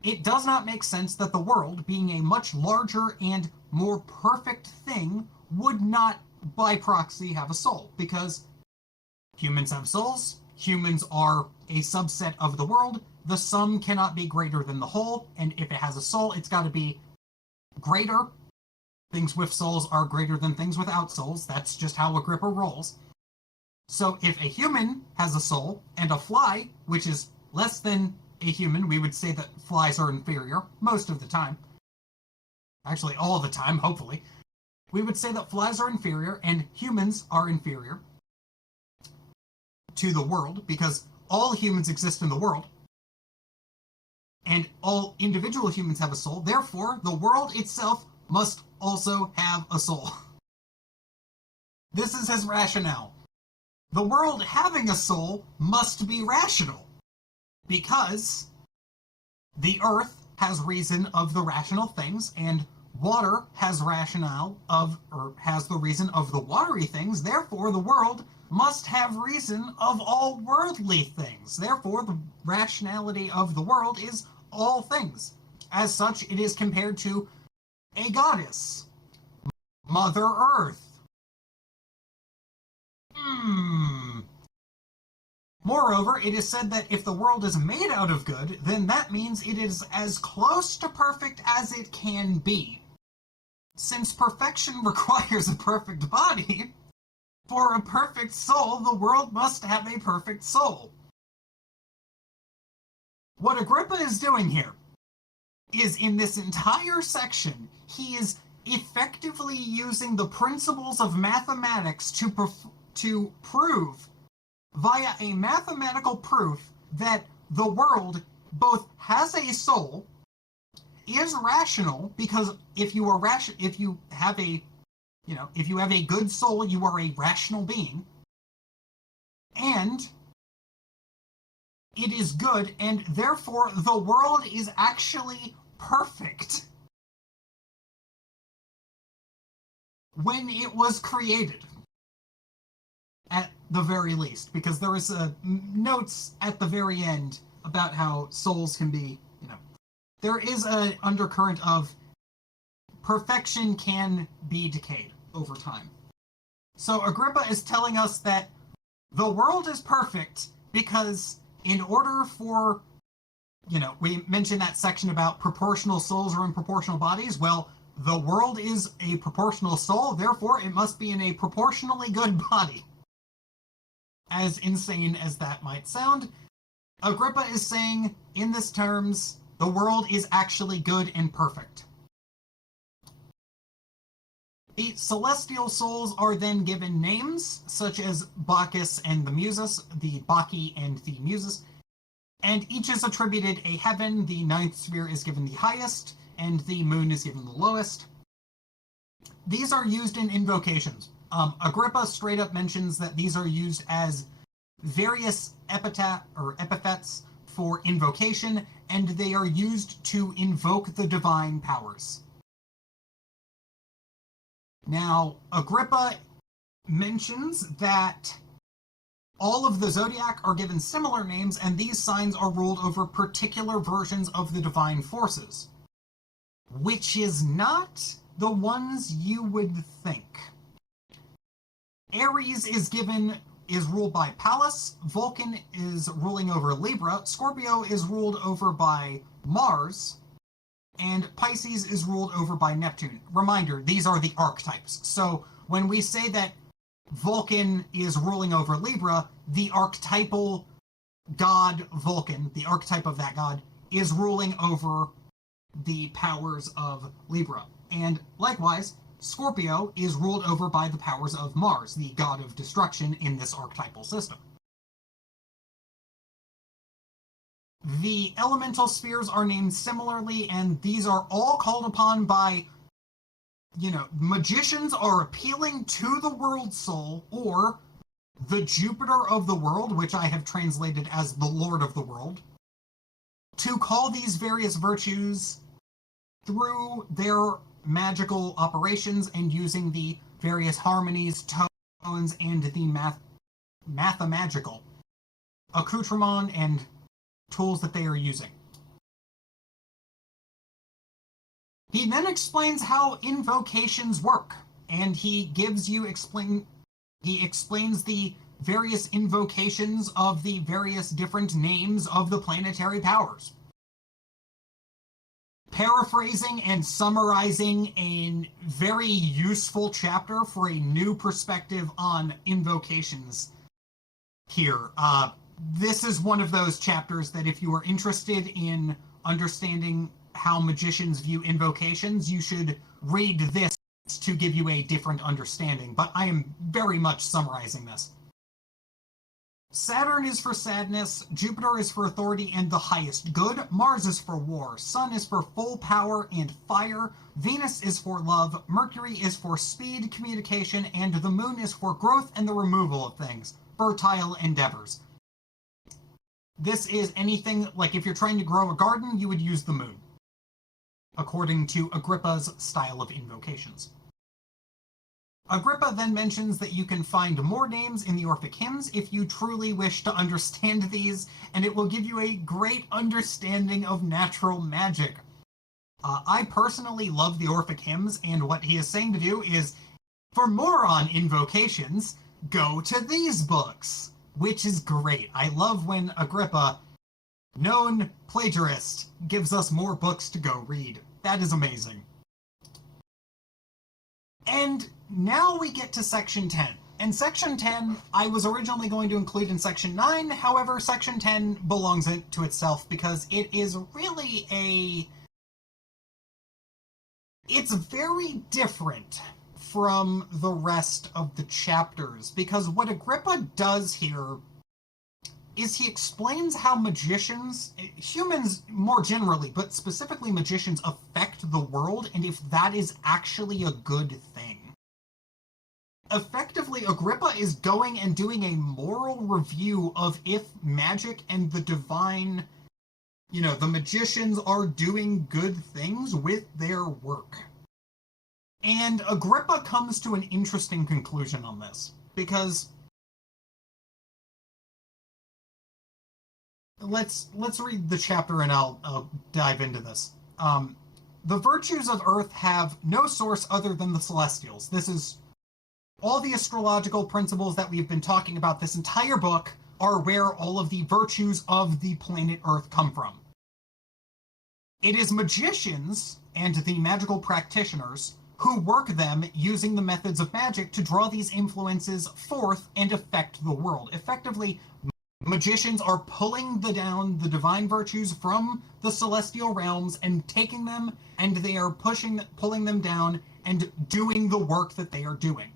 It does not make sense that the world, being a much larger and more perfect thing, would not, by proxy, have a soul, because humans have souls, humans are a subset of the world, the sum cannot be greater than the whole, and if it has a soul, it's got to be greater things with souls are greater than things without souls. That's just how Agrippa rolls. So if a human has a soul and a fly, which is less than a human, we would say that flies are inferior most of the time. Actually, all the time, hopefully. We would say that flies are inferior and humans are inferior to the world because all humans exist in the world and all individual humans have a soul. Therefore, the world itself must also have a soul. This is his rationale. The world having a soul must be rational because the earth has reason of the rational things and water has rationale of, or has the reason of the watery things. Therefore, the world must have reason of all worldly things. Therefore, the rationality of the world is all things. As such, it is compared to a goddess, Mother Earth. Moreover, it is said that if the world is made out of good, then that means it is as close to perfect as it can be. Since perfection requires a perfect body, for a perfect soul, the world must have a perfect soul. What Agrippa is doing here is, in this entire section, he is effectively using the principles of mathematics to prove, via a mathematical proof, that the world both has a soul, is rational, because if you have a good soul, you are a rational being, and it is good, and therefore the world is actually perfect when it was created, at the very least, because there is notes at the very end about how souls can be, there is an undercurrent of perfection can be decayed over time. So Agrippa is telling us that the world is perfect because in order for, we mentioned that section about proportional souls or in proportional bodies. Well, the world is a proportional soul, therefore it must be in a proportionally good body. As insane as that might sound, Agrippa is saying, in this terms, the world is actually good and perfect. The celestial souls are then given names, such as Bacchus and the Muses, the Bacchae and the Muses, and each is attributed a heaven. The ninth sphere is given the highest, and the moon is given the lowest. These are used in invocations. Agrippa straight up mentions that these are used as various epithets for invocation, and they are used to invoke the divine powers. Now, Agrippa mentions that all of the zodiac are given similar names, and these signs are ruled over particular versions of the divine forces, which is not the ones you would think. Aries is ruled by Pallas, Vulcan is ruling over Libra, Scorpio is ruled over by Mars, and Pisces is ruled over by Neptune. Reminder, these are the archetypes. So when we say that Vulcan is ruling over Libra, the archetypal god Vulcan, the archetype of that god, is ruling over the powers of Libra. And likewise, Scorpio is ruled over by the powers of Mars, the god of destruction in this archetypal system. The elemental spheres are named similarly, and these are all called upon by, magicians are appealing to the world soul, or the Jupiter of the world, which I have translated as the Lord of the world, to call these various virtues through their magical operations and using the various harmonies, tones, and the mathemagical accoutrement and tools that they are using. He then explains how invocations work, and he explains the various invocations of the various different names of the planetary powers. paraphrasing and summarizing a very useful chapter for a new perspective on invocations here. This is one of those chapters that if you are interested in understanding how magicians view invocations, you should read this to give you a different understanding, but I am very much summarizing this. Saturn is for sadness, Jupiter is for authority and the highest good, Mars is for war, Sun is for full power and fire, Venus is for love, Mercury is for speed, communication, and the Moon is for growth and the removal of things, fertile endeavors. This is anything, like if you're trying to grow a garden, you would use the Moon, according to Agrippa's style of invocations. Agrippa then mentions that you can find more names in the Orphic hymns if you truly wish to understand these, and it will give you a great understanding of natural magic. I personally love the Orphic hymns, and what he is saying to do is, for more on invocations, go to these books, which is great. I love when Agrippa, known plagiarist, gives us more books to go read. That is amazing. And now we get to Section 10. And Section 10, I was originally going to include in Section 9, however, Section 10 belongs to itself because it is really it's very different from the rest of the chapters, because what Agrippa does here is he explains how magicians, humans more generally, but specifically magicians, affect the world, and if that is actually a good thing. Effectively, Agrippa is going and doing a moral review of if magic and the divine, the magicians are doing good things with their work. And Agrippa comes to an interesting conclusion on this, because let's read the chapter and I'll dive into this. The virtues of Earth have no source other than the celestials. This is all the astrological principles that we've been talking about this entire book are where all of the virtues of the planet Earth come from. It is magicians and the magical practitioners who work them using the methods of magic to draw these influences forth and affect the world. Effectively, magicians are pulling down the divine virtues from the celestial realms and taking them, and they are pulling them down and doing the work that they are doing.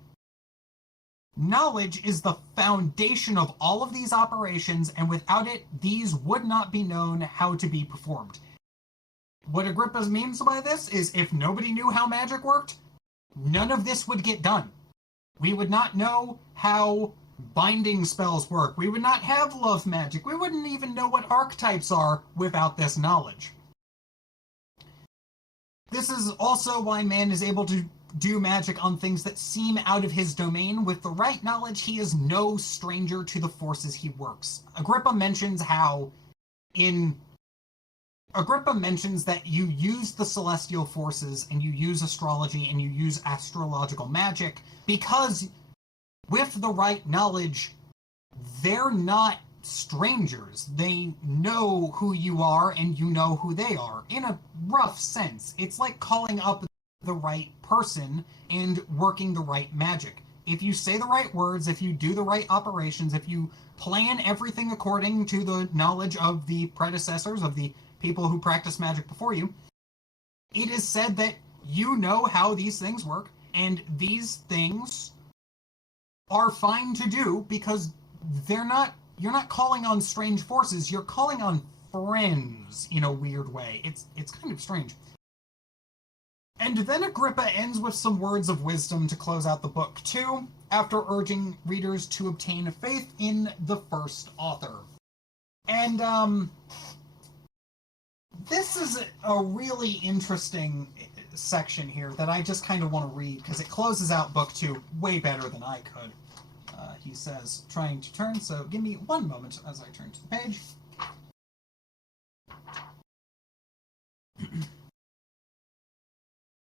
Knowledge is the foundation of all of these operations, and without it, these would not be known how to be performed. What Agrippa means by this is if nobody knew how magic worked, none of this would get done. We would not know how binding spells work. We would not have love magic. We wouldn't even know what archetypes are without this knowledge. This is also why man is able to do magic on things that seem out of his domain. With the right knowledge, he is no stranger to the forces he works. Agrippa mentions that you use the celestial forces and you use astrology and you use astrological magic because with the right knowledge, they're not strangers. They know who you are and you know who they are. In a rough sense, it's like calling up the right person and working the right magic. If you say the right words, if you do the right operations, if you plan everything according to the knowledge of the predecessors, of the people who practice magic before you, it is said that you know how these things work, and these things are fine to do because you're not calling on strange forces, you're calling on friends in a weird way. It's kind of strange. And then Agrippa ends with some words of wisdom to close out the book too, after urging readers to obtain faith in the first author. And this is a really interesting section here that I just kind of want to read because it closes out book 2 way better than I could. He says, trying to turn, so give me one moment as I turn to the page.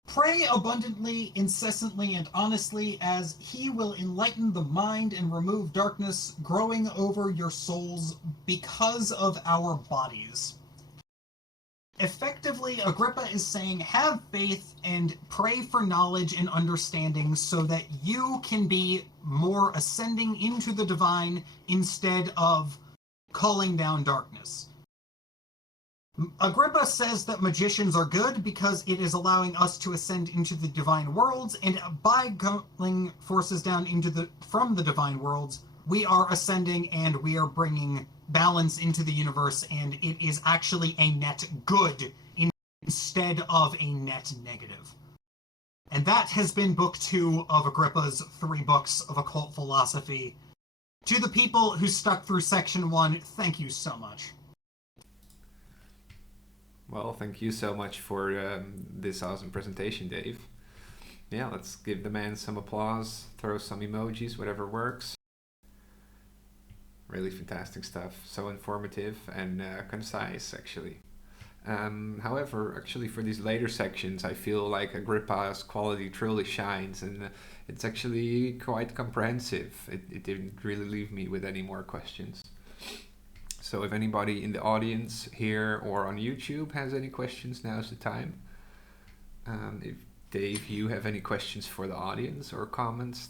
Pray abundantly, incessantly, and honestly, as he will enlighten the mind and remove darkness growing over your souls because of our bodies. Effectively, Agrippa is saying, have faith and pray for knowledge and understanding so that you can be more ascending into the divine instead of calling down darkness. Agrippa says that magicians are good because it is allowing us to ascend into the divine worlds, and by calling forces down from the divine worlds, we are ascending and we are bringing balance into the universe, and it is actually a net good instead of a net negative. And that has been book 2 of Agrippa's 3 books of occult philosophy. To the people who stuck through section 1, thank you so much. Well, thank you so much for this awesome presentation, Dave. Yeah, let's give the man some applause, throw some emojis, whatever works. Really fantastic stuff, so informative and concise, actually. However, actually for these later sections, I feel like Agrippa's quality truly shines, and it's actually quite comprehensive. It didn't really leave me with any more questions. So if anybody in the audience here or on YouTube has any questions, now's the time. If Dave, you have any questions for the audience or comments,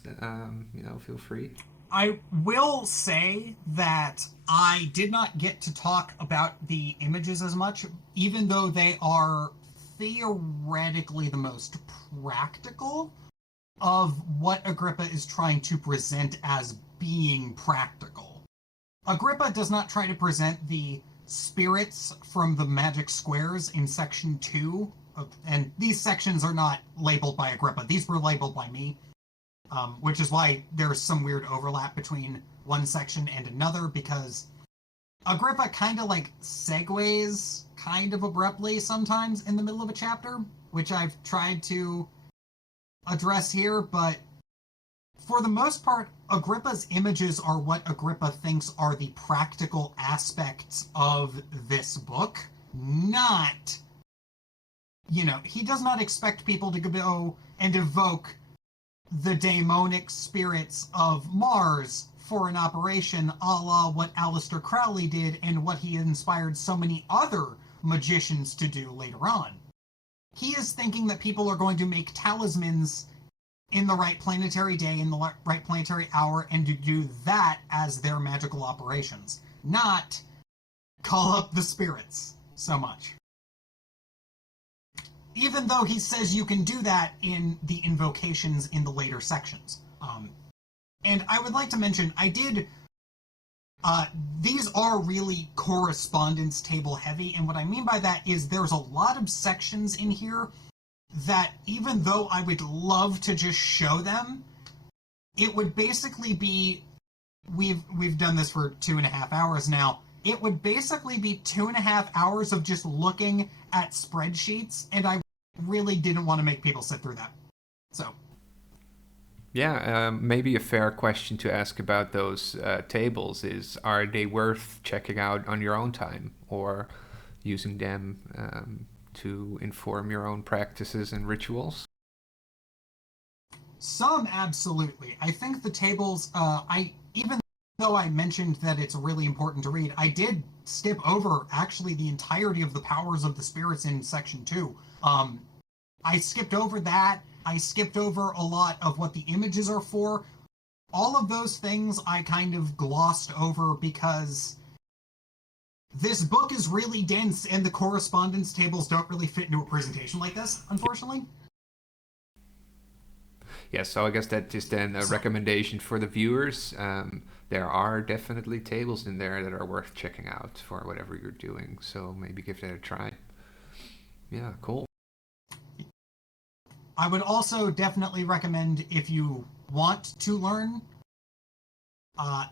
feel free. I will say that I did not get to talk about the images as much, even though they are theoretically the most practical of what Agrippa is trying to present as being practical. Agrippa does not try to present the spirits from the magic squares in section 2, and these sections are not labeled by Agrippa. These were labeled by me. Which is why there's some weird overlap between one section and another, because Agrippa kind of like segues kind of abruptly sometimes in the middle of a chapter, which I've tried to address here, but for the most part, Agrippa's images are what Agrippa thinks are the practical aspects of this book, not, he does not expect people to go and evoke the daemonic spirits of Mars for an operation a la what Aleister Crowley did and what he inspired so many other magicians to do later on. He is thinking that people are going to make talismans in the right planetary day, in the right planetary hour, and to do that as their magical operations, not call up the spirits so much. Even though he says you can do that in the invocations in the later sections. And I would like to mention, these are really correspondence table heavy, and what I mean by that is there's a lot of sections in here that even though I would love to just show them, it would basically be, we've done this for 2.5 hours now, it would basically be 2.5 hours of just looking at spreadsheets, and I really didn't want to make people sit through that. So. Yeah, maybe a fair question to ask about those tables is, are they worth checking out on your own time or using them to inform your own practices and rituals? Some, absolutely. I think the tables, even though I mentioned that it's really important to read, I did skip over actually the entirety of the powers of the spirits in section 2. I skipped over that. I skipped over a lot of what the images are for. All of those things I kind of glossed over because this book is really dense and the correspondence tables don't really fit into a presentation like this, unfortunately. Yeah, so I guess that is then a recommendation for the viewers. There are definitely tables in there that are worth checking out for whatever you're doing, so maybe give that a try. Yeah, cool. I would also definitely recommend, if you want to learn,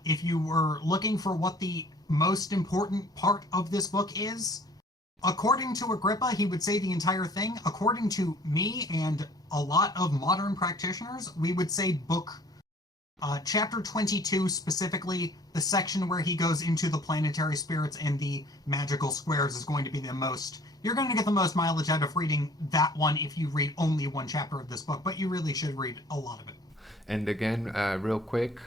if you were looking for what the most important part of this book is, according to Agrippa, he would say the entire thing. According to me and a lot of modern practitioners, we would say chapter 22, specifically the section where he goes into the planetary spirits and the magical squares, is going to be the most, you're going to get the most mileage out of reading that one if you read only one chapter of this book, but you really should read a lot of it. And again, real quick,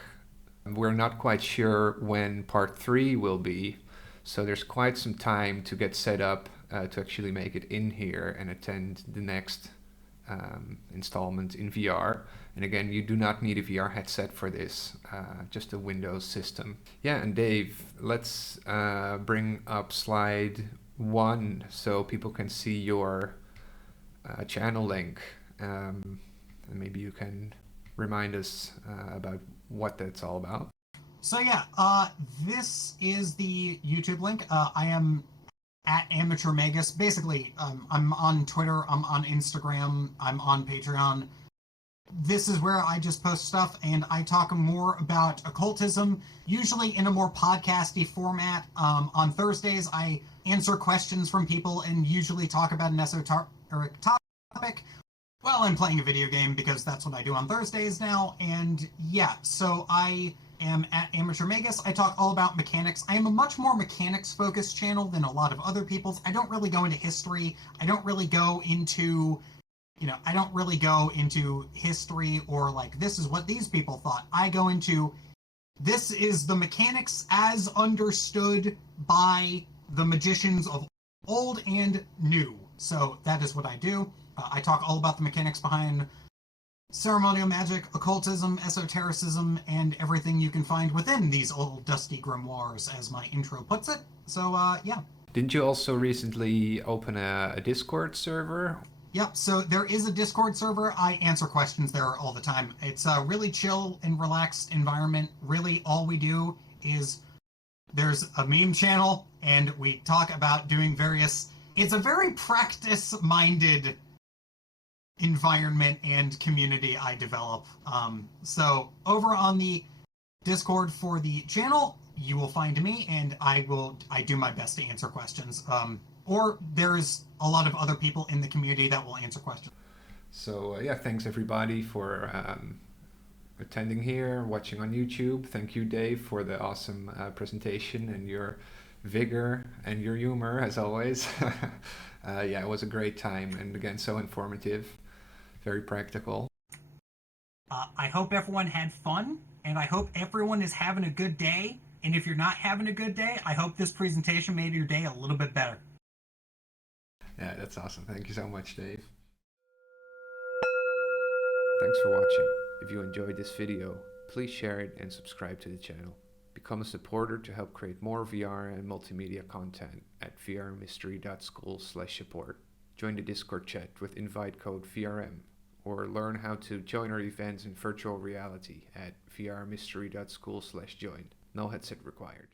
we're not quite sure when part 3 will be, so there's quite some time to get set up to actually make it in here and attend the next installment in VR. And again, you do not need a VR headset for this, just a Windows system. Yeah, and Dave, let's bring up slide 1 so people can see your channel link. And maybe you can remind us about what that's all about. So yeah, this is the YouTube link. I am at Amateur Magus. Basically, I'm on Twitter, I'm on Instagram, I'm on Patreon. This is where I just post stuff, and I talk more about occultism, usually in a more podcasty format. On Thursdays, I answer questions from people and usually talk about an esoteric topic while I'm playing a video game, because that's what I do on Thursdays now. And yeah, so I am at Amateur Magus. I talk all about mechanics. I am a much more mechanics-focused channel than a lot of other people's. I don't really go into history. I don't really go into, I don't really go into history or like, this is what these people thought. I go into, this is the mechanics as understood by the magicians of old and new. So that is what I do. I talk all about the mechanics behind ceremonial magic, occultism, esotericism, and everything you can find within these old dusty grimoires, as my intro puts it. So, yeah. Didn't you also recently open a Discord server? Yep, so there is a Discord server. I answer questions there all the time. It's a really chill and relaxed environment. Really, all we do is there's a meme channel, and we talk about doing various... It's a very practice-minded environment and community I develop. So over on the Discord for the channel, you will find me, and I do my best to answer questions. Or there's a lot of other people in the community that will answer questions. So yeah, thanks everybody for attending here, watching on YouTube. Thank you, Dave, for the awesome presentation and your vigor and your humor, as always. Yeah, it was a great time, and again, so informative, very practical. I hope everyone had fun, and I hope everyone is having a good day. And if you're not having a good day, I hope this presentation made your day a little bit better. Yeah, that's awesome. Thank you so much, Dave. Thanks for watching. If you enjoyed this video, please share it and subscribe to the channel. Become a supporter to help create more VR and multimedia content at vrmystery.school/support. Join the Discord chat with invite code VRM, or learn how to join our events in virtual reality at vrmystery.school/join. No headset required.